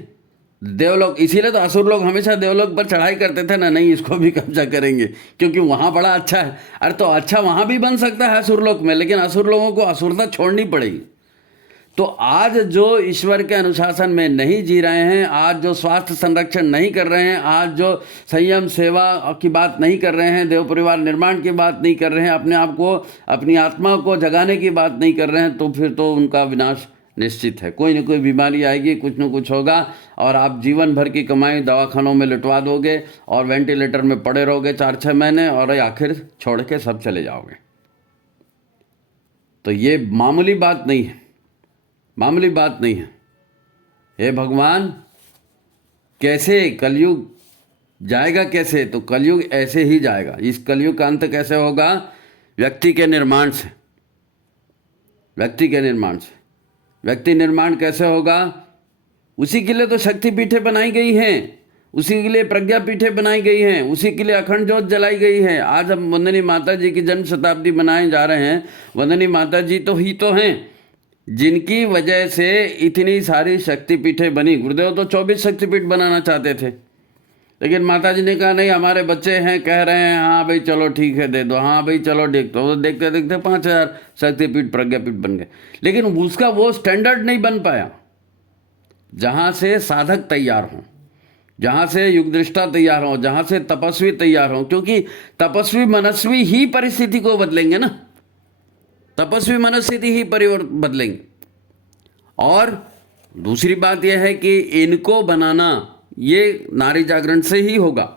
देवलोक, इसीलिए तो असुर लोग हमेशा देवलोक पर चढ़ाई करते थे ना, नहीं इसको भी कब्जा करेंगे क्योंकि वहाँ बड़ा अच्छा है। अरे तो अच्छा वहाँ भी बन सकता है असुर लोक में, लेकिन असुर लोगों को असुरता छोड़नी पड़ेगी। तो आज जो ईश्वर के अनुशासन में नहीं जी रहे हैं, आज जो स्वास्थ्य संरक्षण नहीं कर रहे हैं, आज जो संयम सेवा की बात नहीं कर रहे हैं, देव परिवार निर्माण की बात नहीं कर रहे हैं, अपने आप को, अपनी आत्मा को जगाने की बात नहीं कर रहे हैं, तो फिर तो उनका विनाश निश्चित है। कोई ना कोई बीमारी आएगी, कुछ न कुछ होगा, और आप जीवन भर की कमाई दवाखानों में लुटवा दोगे और वेंटिलेटर में पड़े रहोगे 4-6 महीने, और आखिर छोड़ के सब चले जाओगे। तो ये मामूली बात नहीं है, मामूली बात नहीं है। हे भगवान, कैसे कलयुग जाएगा? कैसे? तो कलयुग ऐसे ही जाएगा। इस कलयुग का अंत कैसे होगा? व्यक्ति के निर्माण से। व्यक्ति के निर्माण से। व्यक्ति निर्माण कैसे होगा? उसी के लिए तो शक्तिपीठें बनाई गई हैं, उसी के लिए प्रज्ञा पीठें बनाई गई हैं, उसी के लिए अखंड ज्योत जलाई गई है। आज हम वंदनी माता जी की जन्म शताब्दी मनाए जा रहे हैं। वंदनी माता जी तो ही तो हैं जिनकी वजह से इतनी सारी शक्तिपीठें बनी। गुरुदेव तो 24 शक्तिपीठ बनाना चाहते थे, लेकिन माता जी ने कहा नहीं, हमारे बच्चे हैं, कह रहे हैं, हाँ भाई चलो ठीक है दे दो, हाँ भाई चलो देख दो। देखते देखते 5000 शक्तिपीठ प्रज्ञापीठ बन गए। लेकिन उसका वो स्टैंडर्ड नहीं बन पाया जहाँ से साधक तैयार हों, जहाँ से युगदृष्टा तैयार हों, जहाँ से तपस्वी तैयार हों। क्योंकि तपस्वी मनस्वी ही परिस्थिति को बदलेंगे ना, तपस्वी मनस्थिति ही परिवर्तन बदलेंगे। और दूसरी बात यह है कि इनको बनाना ये नारी जागरण से ही होगा।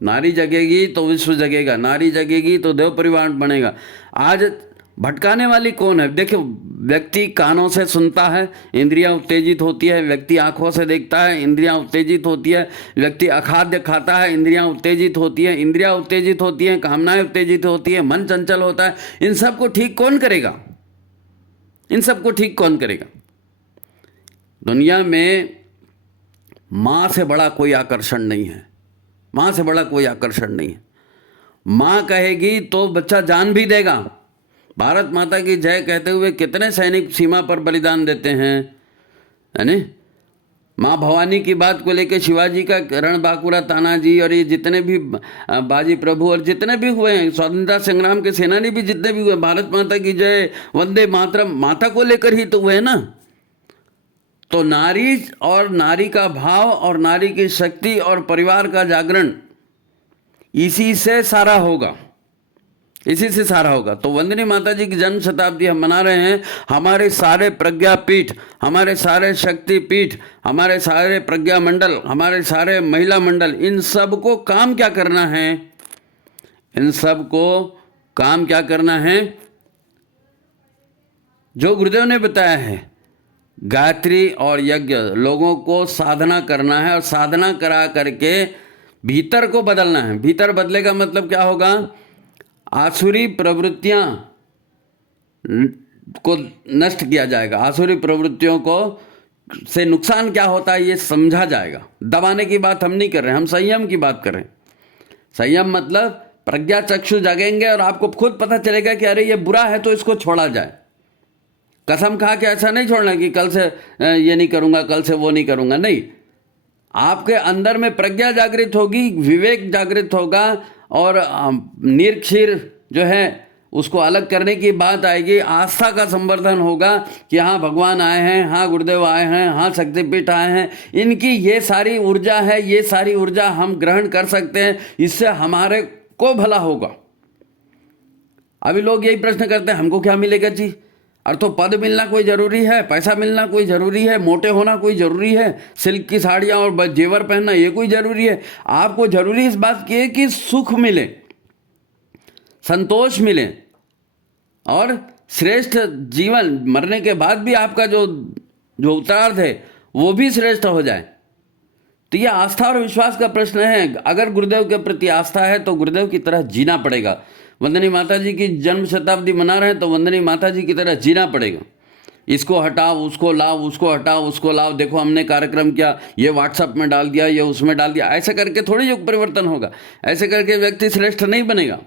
नारी जगेगी तो विश्व जगेगा, नारी जगेगी तो देव परिवार बनेगा। आज भटकाने वाली कौन है? देखो, व्यक्ति कानों से सुनता है, इंद्रियां उत्तेजित होती है। व्यक्ति आंखों से देखता है, इंद्रियां उत्तेजित होती है। व्यक्ति अखाद्य खाता है, इंद्रियां उत्तेजित होती है। इंद्रियां उत्तेजित होती हैं, कामनाएं उत्तेजित होती है, मन चंचल होता है। इन सबको ठीक कौन करेगा? इन सबको ठीक कौन करेगा? दुनिया में माँ से बड़ा कोई आकर्षण नहीं है। माँ से बड़ा कोई आकर्षण नहीं है। माँ कहेगी तो बच्चा जान भी देगा। भारत माता की जय कहते हुए कितने सैनिक सीमा पर बलिदान देते हैं, है ना? माँ भवानी की बात को लेकर शिवाजी का रणबांकुरा, तानाजी और ये जितने भी बाजी प्रभु और जितने भी हुए हैं, स्वतंत्रता संग्राम के सेनानी भी जितने भी हुए, भारत माता की जय, वंदे मातरम, माता को लेकर ही तो हुए ना। तो नारी और नारी का भाव और नारी की शक्ति और परिवार का जागरण इसी से सारा होगा, इसी से सारा होगा। तो वंदनी माता जी की जन्म शताब्दी हम मना रहे हैं। हमारे सारे प्रज्ञापीठ, हमारे सारे शक्तिपीठ, हमारे सारे प्रज्ञा मंडल, हमारे सारे महिला मंडल, इन सब को काम क्या करना है? इन सब को काम क्या करना है? जो गुरुदेव ने बताया है, गायत्री और यज्ञ, लोगों को साधना करना है और साधना करा करके भीतर को बदलना है। भीतर बदलेगा मतलब क्या होगा? आसुरी प्रवृत्तियां को नष्ट किया जाएगा। आसुरी प्रवृत्तियों को से नुकसान क्या होता है ये समझा जाएगा। दबाने की बात हम नहीं कर रहे, हम संयम की बात कर रहे हैं। संयम मतलब प्रज्ञा चक्षु जागेंगे और आपको खुद पता चलेगा कि अरे ये बुरा है तो इसको छोड़ा जाए। कसम खा के ऐसा नहीं छोड़ना कि कल से ये नहीं करूँगा, कल से वो नहीं करूँगा, नहीं। आपके अंदर में प्रज्ञा जागृत होगी, विवेक जागृत होगा और निरक्षीर जो है उसको अलग करने की बात आएगी। आस्था का संवर्धन होगा कि हाँ भगवान आए हैं, हाँ गुरुदेव आए हैं, हाँ शक्तिपीठ आए हैं, इनकी ये सारी ऊर्जा है, ये सारी ऊर्जा हम ग्रहण कर सकते हैं, इससे हमारे को भला होगा। अभी लोग यही प्रश्न करते हैं हमको क्या मिलेगा जी? और तो पद मिलना कोई ज़रूरी है, पैसा मिलना कोई ज़रूरी है, मोटे होना कोई ज़रूरी है, सिल्क की साड़ियाँ और जेवर पहनना ये कोई ज़रूरी है? आपको ज़रूरी इस बात की है कि सुख मिले, संतोष मिले और श्रेष्ठ जीवन, मरने के बाद भी आपका जो उत्तरार्थ है वो भी श्रेष्ठ हो जाए। तो ये आस्था और विश्वास का प्रश्न है। अगर गुरुदेव के प्रति आस्था है तो गुरुदेव की तरह जीना पड़ेगा। वंदनी माता जी की जन्म शताब्दी मना रहे हैं तो वंदनी माता जी की तरह जीना पड़ेगा। इसको हटाओ, उसको लाओ, उसको हटाओ, उसको लाओ, देखो हमने कार्यक्रम किया, ये व्हाट्सएप में डाल दिया, ये उसमें डाल दिया, ऐसे करके थोड़ी युग परिवर्तन होगा। ऐसे करके व्यक्ति श्रेष्ठ नहीं बनेगा।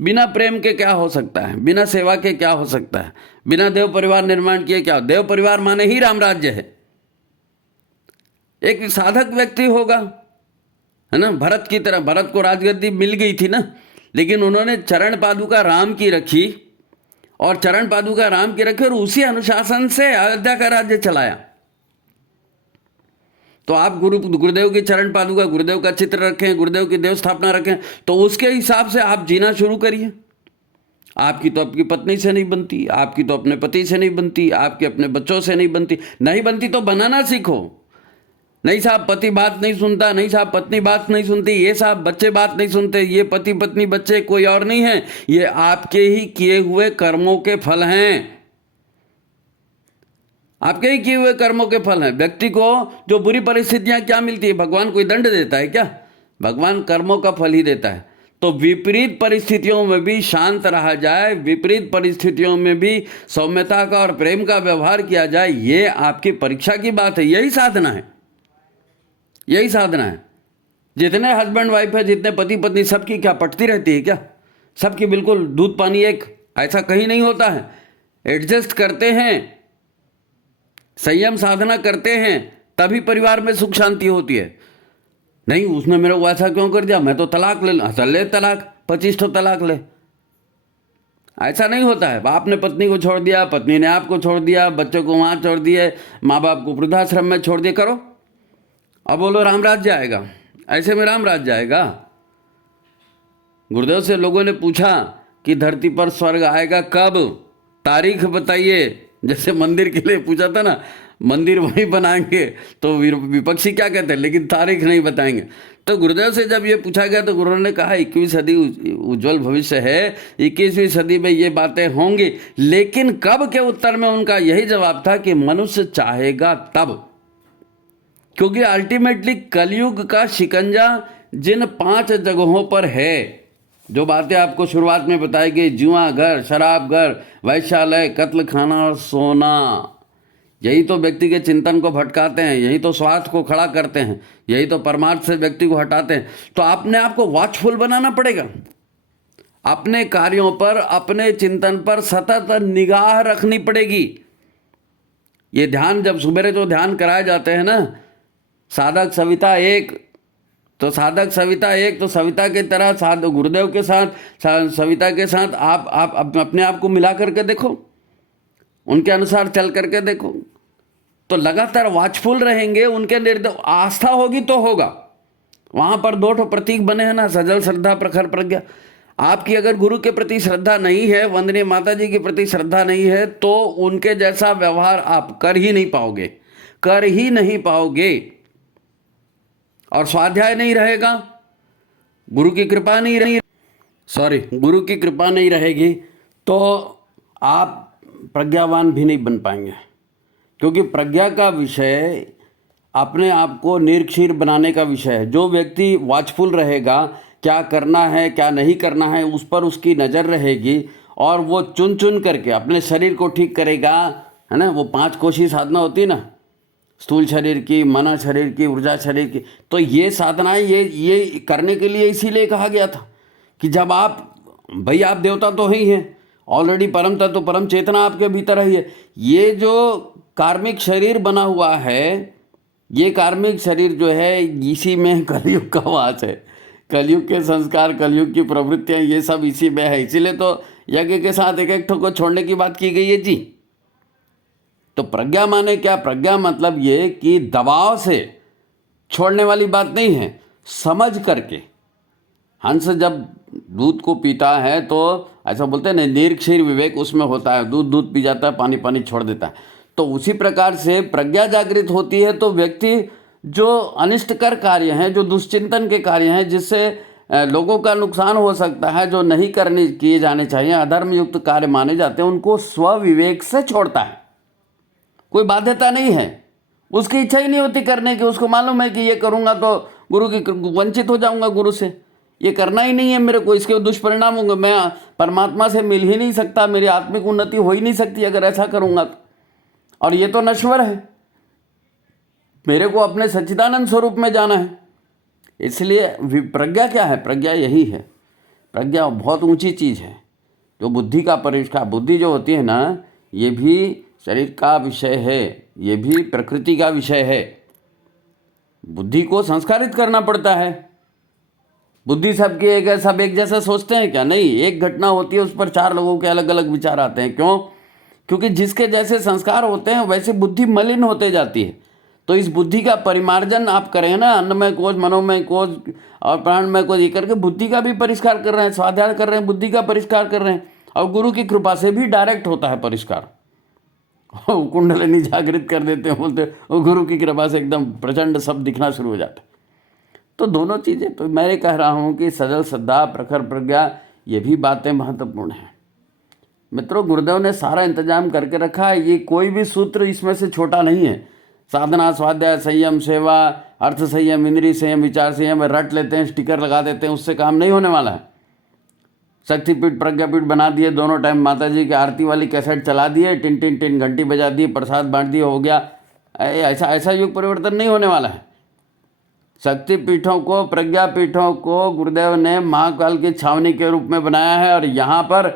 बिना प्रेम के क्या हो सकता है? बिना सेवा के क्या हो सकता है? बिना देव परिवार निर्माण किए क्या? देव परिवार माने ही राम राज्य है। एक साधक व्यक्ति होगा, है ना? भरत की तरह, भरत को राजगद्दी मिल गई थी ना, लेकिन उन्होंने चरण पादुका राम की रखी और चरण पादुका राम की रखी और उसी अनुशासन से अयोध्या का राज्य चलाया। तो आप गुरुदेव की चरण पादुका, गुरुदेव का चित्र रखें, गुरुदेव की देव स्थापना रखें, तो उसके हिसाब से आप जीना शुरू करिए। आपकी तो आपकी पत्नी से नहीं बनती, आपकी तो अपने पति से नहीं बनती, आपके अपने बच्चों से नहीं बनती। नहीं बनती तो बनाना सीखो। नहीं साहब पति बात नहीं सुनता, नहीं साहब पत्नी बात नहीं सुनती, ये साहब बच्चे बात नहीं सुनते, ये पति पत्नी बच्चे कोई और नहीं है, ये आपके ही किए हुए कर्मों के फल हैं। आपके ही किए हुए कर्मों के फल हैं। व्यक्ति को जो बुरी परिस्थितियां क्या मिलती है? भगवान कोई दंड देता है क्या? भगवान कर्मों का फल ही देता है। तो विपरीत परिस्थितियों में भी शांत रहा जाए, विपरीत परिस्थितियों में भी सौम्यता का और प्रेम का व्यवहार किया जाए, ये आपकी परीक्षा की बात है। यही साधना है, यही साधना है। जितने हस्बैंड वाइफ है, जितने पति पत्नी, सबकी क्या पटती रहती है क्या? सबकी बिल्कुल दूध पानी एक? ऐसा कहीं नहीं होता है। एडजस्ट करते हैं, संयम साधना करते हैं, तभी परिवार में सुख शांति होती है। नहीं, उसने मेरे को ऐसा क्यों कर दिया, मैं तो तलाक ले तलाक, 25 तो तलाक ले। ऐसा नहीं होता है। आपने पत्नी को छोड़ दिया, पत्नी ने आपको छोड़ दिया, बच्चों को वहाँ छोड़ दिए, माँ बाप को वृद्धाश्रम में छोड़ दिए, करो। अब बोलो राम राज्य आएगा, ऐसे में राम राज्य आएगा? गुरुदेव से लोगों ने पूछा कि धरती पर स्वर्ग आएगा कब, तारीख बताइए। जैसे मंदिर के लिए पूछा था ना, मंदिर वहीं बनाएंगे, तो विपक्षी क्या कहते हैं, लेकिन तारीख नहीं बताएंगे। तो गुरुदेव से जब ये पूछा गया तो गुरुदेव ने कहा 21वीं सदी उज्जवल भविष्य है, 21वीं सदी में ये बातें होंगी, लेकिन कब के उत्तर में उनका यही जवाब था कि मनुष्य चाहेगा तब। क्योंकि अल्टीमेटली कलयुग का शिकंजा जिन 5 जगहों पर है, जो बातें आपको शुरुआत में बताई गई, जुआ घर, शराब घर, वैश्यालय, कत्ल खाना और सोना, यही तो व्यक्ति के चिंतन को भटकाते हैं, यही तो स्वार्थ को खड़ा करते हैं, यही तो परमार्थ से व्यक्ति को हटाते हैं। तो अपने आप को वॉचफुल बनाना पड़ेगा, अपने कार्यों पर, अपने चिंतन पर सतत निगाह रखनी पड़ेगी। ये ध्यान, जब सुबेरे जो ध्यान कराए जाते हैं ना, साधक सविता एक, तो साधक सविता एक, तो सविता की तरह गुरुदेव के साथ, सविता के साथ आप अपने आप को मिला करके देखो, उनके अनुसार चल करके देखो, तो लगातार वॉचफुल रहेंगे। उनके निर्देश, आस्था होगी तो होगा। वहाँ पर 2 प्रतीक बने हैं ना, सजल श्रद्धा प्रखर प्रज्ञा। आपकी अगर गुरु के प्रति श्रद्धा नहीं है, वंदनीय माता जी के प्रति श्रद्धा नहीं है, तो उनके जैसा व्यवहार आप कर ही नहीं पाओगे, कर ही नहीं पाओगे। और स्वाध्याय नहीं रहेगा, गुरु की कृपा नहीं रही, गुरु की कृपा नहीं रहेगी, तो आप प्रज्ञावान भी नहीं बन पाएंगे। क्योंकि प्रज्ञा का विषय अपने आप को निरक्षीर बनाने का विषय है। जो व्यक्ति वॉचफुल रहेगा, क्या करना है क्या नहीं करना है उस पर उसकी नज़र रहेगी, और वो चुन चुन करके अपने शरीर को ठीक करेगा, है ना। वो 5 कोशी साधना होती है ना, स्थूल शरीर की, मन शरीर की, ऊर्जा शरीर की। तो ये साधनाएं ये करने के लिए इसीलिए कहा गया था कि जब आप, भाई आप देवता तो ही हैं ऑलरेडी, परम तत्व परम चेतना आपके भीतर है। ये जो कार्मिक शरीर बना हुआ है, ये कार्मिक शरीर जो है, इसी में कलयुग का वास है। कलयुग के संस्कार, कलयुग की प्रवृत्तियाँ, ये सब इसी में है। इसीलिए तो यज्ञ के साथ एक एक को छोड़ने की बात की गई है जी। तो प्रज्ञा माने क्या? प्रज्ञा मतलब ये कि दबाव से छोड़ने वाली बात नहीं है, समझ करके। हंस जब दूध को पीता है तो ऐसा बोलते हैं ना, निरक्षीर विवेक उसमें होता है, दूध पी जाता है, पानी पानी छोड़ देता है। तो उसी प्रकार से प्रज्ञा जागृत होती है तो व्यक्ति जो अनिष्टकर कार्य हैं, जो दुश्चिंतन के कार्य हैं, जिससे लोगों का नुकसान हो सकता है, जो नहीं करने किए जाने चाहिए, अधर्म युक्त कार्य माने जाते हैं, उनको स्वविवेक से छोड़ता है। कोई बाध्यता नहीं है, उसकी इच्छा ही नहीं होती करने की। उसको मालूम है कि ये करूँगा तो गुरु की वंचित हो जाऊँगा, गुरु से ये करना ही नहीं है मेरे को, इसके दुष्परिणाम होंगे, मैं परमात्मा से मिल ही नहीं सकता, मेरी आत्मिक उन्नति हो ही नहीं सकती अगर ऐसा करूँगा तो। और ये तो नश्वर है, मेरे को अपने सच्चिदानंद स्वरूप में जाना है। इसलिए प्रज्ञा क्या है? प्रज्ञा यही है। प्रज्ञा बहुत ऊंची चीज़ है, जो बुद्धि का परिष्कार। बुद्धि जो होती है ना, ये भी शरीर का विषय है, ये भी प्रकृति का विषय है। बुद्धि को संस्कारित करना पड़ता है। बुद्धि सबकी एक है, सब एक जैसा सोचते हैं क्या? नहीं, एक घटना होती है उस पर 4 लोगों के अलग अलग विचार आते हैं। क्यों? क्योंकि जिसके जैसे संस्कार होते हैं वैसे बुद्धि मलिन होते जाती है। तो इस बुद्धि का परिमार्जन आप करें ना, अन्नमय कोश, मनोमय कोश और प्राणमय कोश, ये करके बुद्धि का भी परिष्कार कर रहे हैं, स्वाध्याय कर रहे हैं, बुद्धि का परिष्कार कर रहे हैं। और गुरु की कृपा से भी डायरेक्ट होता है परिष्कार। कुंडलिनी जागृत कर देते हैं, बोलते वो गुरु की कृपा से एकदम प्रचंड सब दिखना शुरू हो जाता है। तो दोनों चीज़ें, तो मैं कह रहा हूँ कि सजल श्रद्धा, प्रखर प्रज्ञा, ये भी बातें महत्वपूर्ण हैं। मित्रों, गुरुदेव ने सारा इंतजाम करके रखा है। ये कोई भी सूत्र इसमें से छोटा नहीं है। साधना, स्वाध्याय, संयम, सेवा, अर्थ संयम, इंद्रिय संयम, विचार संयम रट लेते हैं, स्टिकर लगा देते हैं, उससे काम नहीं होने वाला है। शक्तिपीठ प्रज्ञापीठ बना दिए, दोनों टाइम माता जी की आरती वाली कैसेट चला दिए, टिन टिन टिन घंटी बजा दी, प्रसाद बांट दिए, हो गया। ऐसा ऐसा युग परिवर्तन नहीं होने वाला है। शक्तिपीठों को, प्रज्ञापीठों को गुरुदेव ने महाकाल की छावनी के रूप में बनाया है और यहाँ पर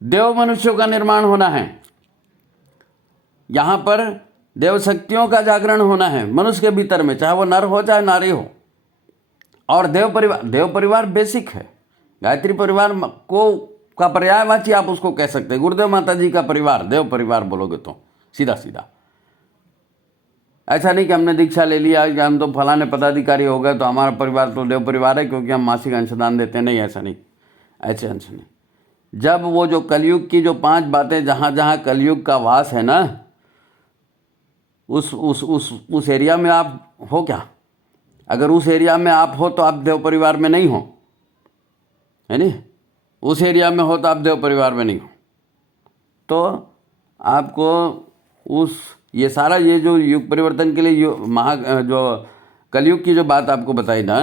देव मनुष्यों का निर्माण होना है, यहाँ पर देव शक्तियों का जागरण होना है मनुष्य के भीतर में, चाहे वो नर हो चाहे नारी हो। और देव परिवार बेसिक है। गायत्री परिवार को का पर्यायवाची आप उसको कह सकते हैं। गुरुदेव माता जी का परिवार देव परिवार बोलोगे तो सीधा सीधा। ऐसा नहीं कि हमने दीक्षा ले लिया कि हम तो फलाने पदाधिकारी हो गए तो हमारा परिवार तो देव परिवार है क्योंकि हम मासिक अंशदान देते नहीं, ऐसा नहीं, ऐसे अंश नहीं। जब वो जो कलयुग की जो 5 बातें, जहाँ जहाँ कलयुग का वास है ना, उस एरिया में आप हो क्या? अगर उस एरिया में आप हो तो आप देव परिवार में नहीं हो, है नहीं? उस एरिया में हो तो आप देव परिवार में नहीं हो। तो आपको उस ये सारा ये जो युग परिवर्तन के लिए जो कलयुग की जो बात आपको बताई ना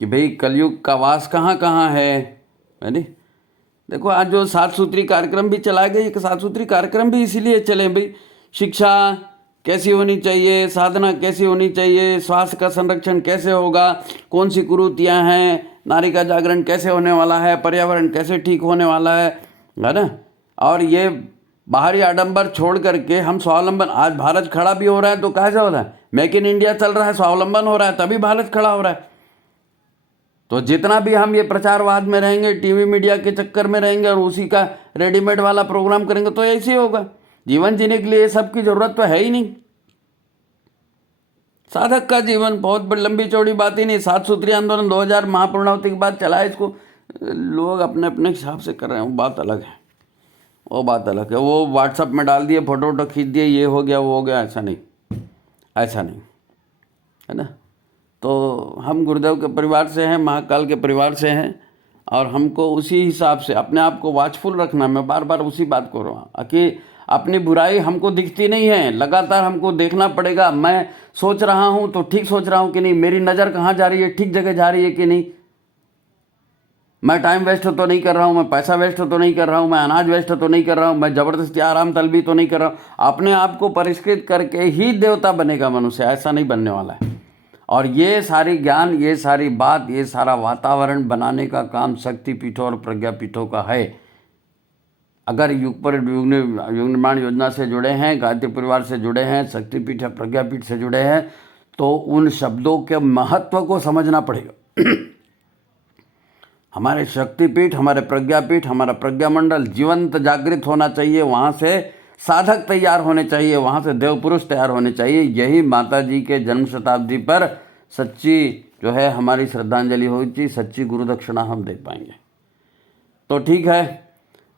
कि भाई कलयुग का वास कहाँ कहाँ है नहीं? देखो आज जो 7 सूत्री कार्यक्रम भी चला गया, ये 7 सूत्री कार्यक्रम भी इसीलिए चले भाई, शिक्षा कैसी होनी चाहिए, साधना कैसी होनी चाहिए, स्वास्थ्य का संरक्षण कैसे होगा, कौन सी कुरीतियाँ हैं, नारी का जागरण कैसे होने वाला है, पर्यावरण कैसे ठीक होने वाला है ना? और ये बाहरी आडंबर छोड़ करके हम स्वावलंबन, आज भारत खड़ा भी हो रहा है तो कैसे हो रहा है? मेक इन इंडिया चल रहा है, स्वावलंबन हो रहा है, तभी भारत खड़ा हो रहा है। तो जितना भी हम ये प्रचारवाद में रहेंगे, टीवी मीडिया के चक्कर में रहेंगे और उसी का रेडीमेड वाला प्रोग्राम करेंगे तो ऐसे ही होगा। जीवन जीने के लिए ये सब की जरूरत तो है ही नहीं। साधक का जीवन बहुत बड़ी लंबी चौड़ी बात ही नहीं। 7 सूत्री आंदोलन 2000 महापूर्णावती के बाद चला है, इसको लोग अपने अपने हिसाब से कर रहे हैं, वो बात अलग है, वो बात अलग है। वो व्हाट्सएप में डाल दिए, फोटो वोटो खींच दिए, ये हो गया वो हो गया, ऐसा नहीं, ऐसा नहीं, है ना? तो हम गुरुदेव के परिवार से हैं, महाकाल के परिवार से हैं और हमको उसी हिसाब से अपने आप को वॉचफुल रखना। मैं बार बार उसी बात को रहा हूँ कि अपनी बुराई हमको दिखती नहीं है, लगातार हमको देखना पड़ेगा। मैं सोच रहा हूँ तो ठीक सोच रहा हूँ कि नहीं, मेरी नज़र कहाँ जा रही है, ठीक जगह जा रही है कि नहीं, मैं टाइम वेस्ट तो नहीं कर रहा हूँ, मैं पैसा वेस्ट तो नहीं कर रहा हूँ, मैं अनाज वेस्ट तो नहीं कर रहा हूँ, मैं ज़बरदस्ती आराम तलबी तो नहीं कर रहा हूँ। अपने आप को परिष्कृत करके ही देवता बनेगा मनुष्य, ऐसा नहीं बनने वाला है। और ये सारी ज्ञान, ये सारी बात, ये सारा वातावरण बनाने का काम शक्तिपीठों और प्रज्ञापीठों का है। अगर युग निर्माण योजना से जुड़े हैं, गायत्री परिवार से जुड़े हैं, शक्तिपीठ या प्रज्ञापीठ से जुड़े हैं, तो उन शब्दों के महत्व को समझना पड़ेगा। हमारे शक्तिपीठ, हमारे प्रज्ञापीठ, हमारा प्रज्ञामंडल जीवंत जागृत होना चाहिए, वहाँ से साधक तैयार होने चाहिए, वहाँ से देव पुरुष तैयार होने चाहिए। यही माता जी के जन्म शताब्दी पर सच्ची जो है हमारी श्रद्धांजलि होगी, सच्ची गुरु दक्षिणा हम दे पाएंगे। तो ठीक है,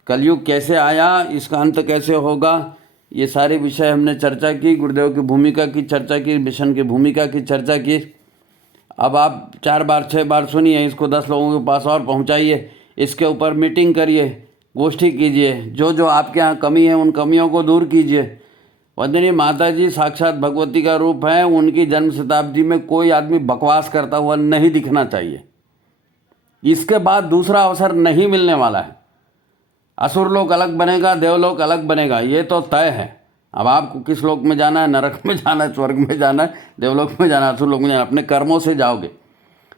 कलयुग कैसे आया, इसका अंत कैसे होगा, ये सारे विषय हमने चर्चा की, गुरुदेव की भूमिका की चर्चा की, मिशन की भूमिका की चर्चा की। अब आप 4 बार 6 बार सुनिए, इसको 10 लोगों के पास और पहुंचाइए, इसके ऊपर मीटिंग करिए, गोष्ठी कीजिए, जो जो आपके यहाँ कमी है उन कमियों को दूर कीजिए। वंदनीय माता जी साक्षात भगवती का रूप है, उनकी जन्म शताब्दी में कोई आदमी बकवास करता हुआ नहीं दिखना चाहिए। इसके बाद दूसरा अवसर नहीं मिलने वाला है। असुर लोक अलग बनेगा, देवलोक अलग बनेगा, ये तो तय है। अब आपको किस लोक में जाना है, नरक में जाना है, स्वर्ग में जाना है, देवलोक में जाना है, असुर लोक में जाना है, अपने कर्मों से जाओगे।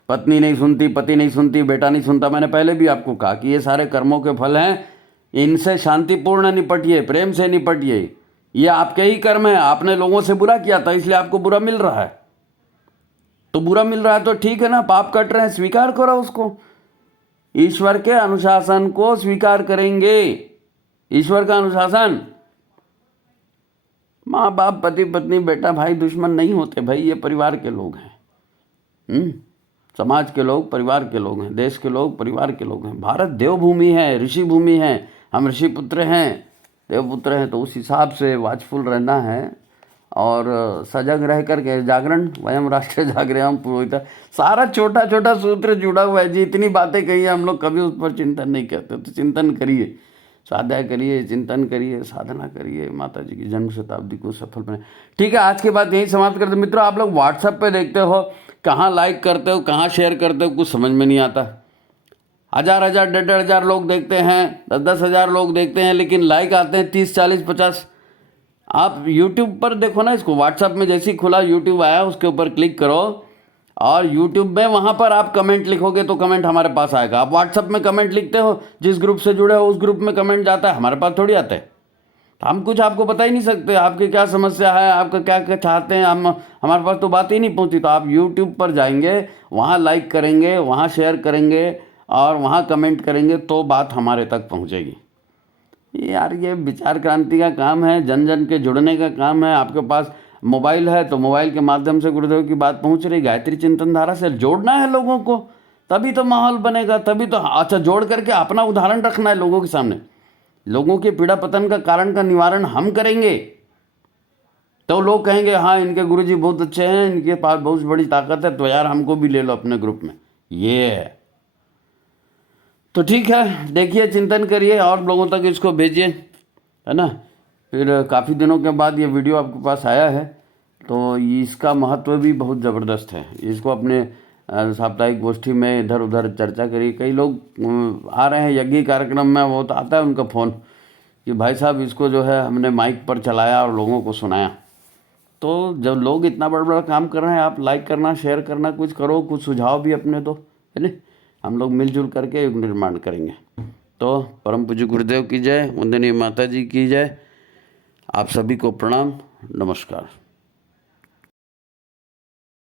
पत्नी नहीं सुनती, पति नहीं सुनती, बेटा नहीं सुनता, मैंने पहले भी आपको कहा कि ये सारे कर्मों के फल हैं, इनसे शांतिपूर्ण निपटिए, प्रेम से निपटिए। ये आपके ही कर्म है, आपने लोगों से बुरा किया था इसलिए आपको बुरा मिल रहा है, तो बुरा मिल रहा है तो ठीक है ना, पाप कट रहे हैं, स्वीकार करो उसको। ईश्वर के अनुशासन को स्वीकार करेंगे, ईश्वर का अनुशासन। माँ बाप, पति पत्नी, बेटा भाई दुश्मन नहीं होते भाई, ये परिवार के लोग हैं। समाज के लोग परिवार के लोग हैं, देश के लोग परिवार के लोग हैं। भारत देवभूमि है, ऋषि भूमि है, हम ऋषि पुत्र हैं, देवपुत्र हैं। तो उस हिसाब से वाचफुल रहना है और सजग रह करके जागरण, वयम राष्ट्र जागरे हम पुरोहित, सारा छोटा छोटा सूत्र जुड़ा हुआ है जी। इतनी बातें कही है, हम लोग कभी उस पर चिंतन नहीं करते। तो चिंतन करिए, स्वाध्याय करिए, चिंतन करिए, साधना करिए, माता जी की जन्म शताब्दी को सफल बनाए। ठीक है, आज की बात यही समाप्त करते। मित्रों, आप लोग व्हाट्सएप पे देखते हो, कहाँ लाइक करते हो, कहाँ शेयर करते हो, कुछ समझ में नहीं आता। हज़ार हज़ार 1,500 लोग देखते हैं, 10-10 हज़ार लोग देखते हैं, लेकिन लाइक आते हैं 30, 40, 50। आप यूट्यूब पर देखो ना इसको, व्हाट्सएप में जैसे ही खुला यूट्यूब आया उसके ऊपर क्लिक करो और यूट्यूब में वहाँ पर आप कमेंट लिखोगे तो कमेंट हमारे पास आएगा। आप व्हाट्सएप में कमेंट लिखते हो, जिस ग्रुप से जुड़े हो उस ग्रुप में कमेंट जाता है, हमारे पास थोड़ी आते हैं। तो हम कुछ आपको बता ही नहीं सकते आपकी क्या समस्या है, आपका क्या क्या चाहते हैं, हम हमारे पास तो बात ही नहीं पहुंची। तो आप यूट्यूब पर जाएंगे, वहाँ लाइक करेंगे, वहाँ शेयर करेंगे और वहाँ कमेंट करेंगे तो बात हमारे तक पहुंचेगी। यार ये विचार क्रांति का काम है, जन जन के जुड़ने का काम है। आपके पास मोबाइल है तो मोबाइल के माध्यम से गुरुदेव की बात पहुंच रही, गायत्री चिंतन धारा से जोड़ना है लोगों को, तभी तो माहौल बनेगा, तभी तो। अच्छा, जोड़ करके अपना उदाहरण रखना है लोगों के सामने, लोगों के पीड़ा पतन का कारण का निवारण हम करेंगे तो लोग कहेंगे हाँ इनके गुरुजी बहुत अच्छे हैं, इनके पास बहुत बड़ी ताकत है, तो यार हमको भी ले लो अपने ग्रुप में। ये है तो ठीक है, देखिए चिंतन करिए और लोगों तक इसको भेजिए, है ना। फिर काफ़ी दिनों के बाद ये वीडियो आपके पास आया है तो इसका महत्व भी बहुत ज़बरदस्त है। इसको अपने साप्ताहिक गोष्ठी में इधर उधर चर्चा करिए। कई लोग आ रहे हैं यज्ञ कार्यक्रम में, वो तो आता है उनका फ़ोन कि भाई साहब इसको जो है हमने माइक पर चलाया और लोगों को सुनाया। तो जब लोग इतना बड़ा बड़ा काम कर रहे हैं, आप लाइक करना, शेयर करना, कुछ करो, कुछ सुझाव भी अपने दो, है ना। हम लोग मिलजुल करके युग निर्माण करेंगे। तो परम पूज्य गुरुदेव की जय, वंदनीय माता जी की जय, आप सभी को प्रणाम, नमस्कार।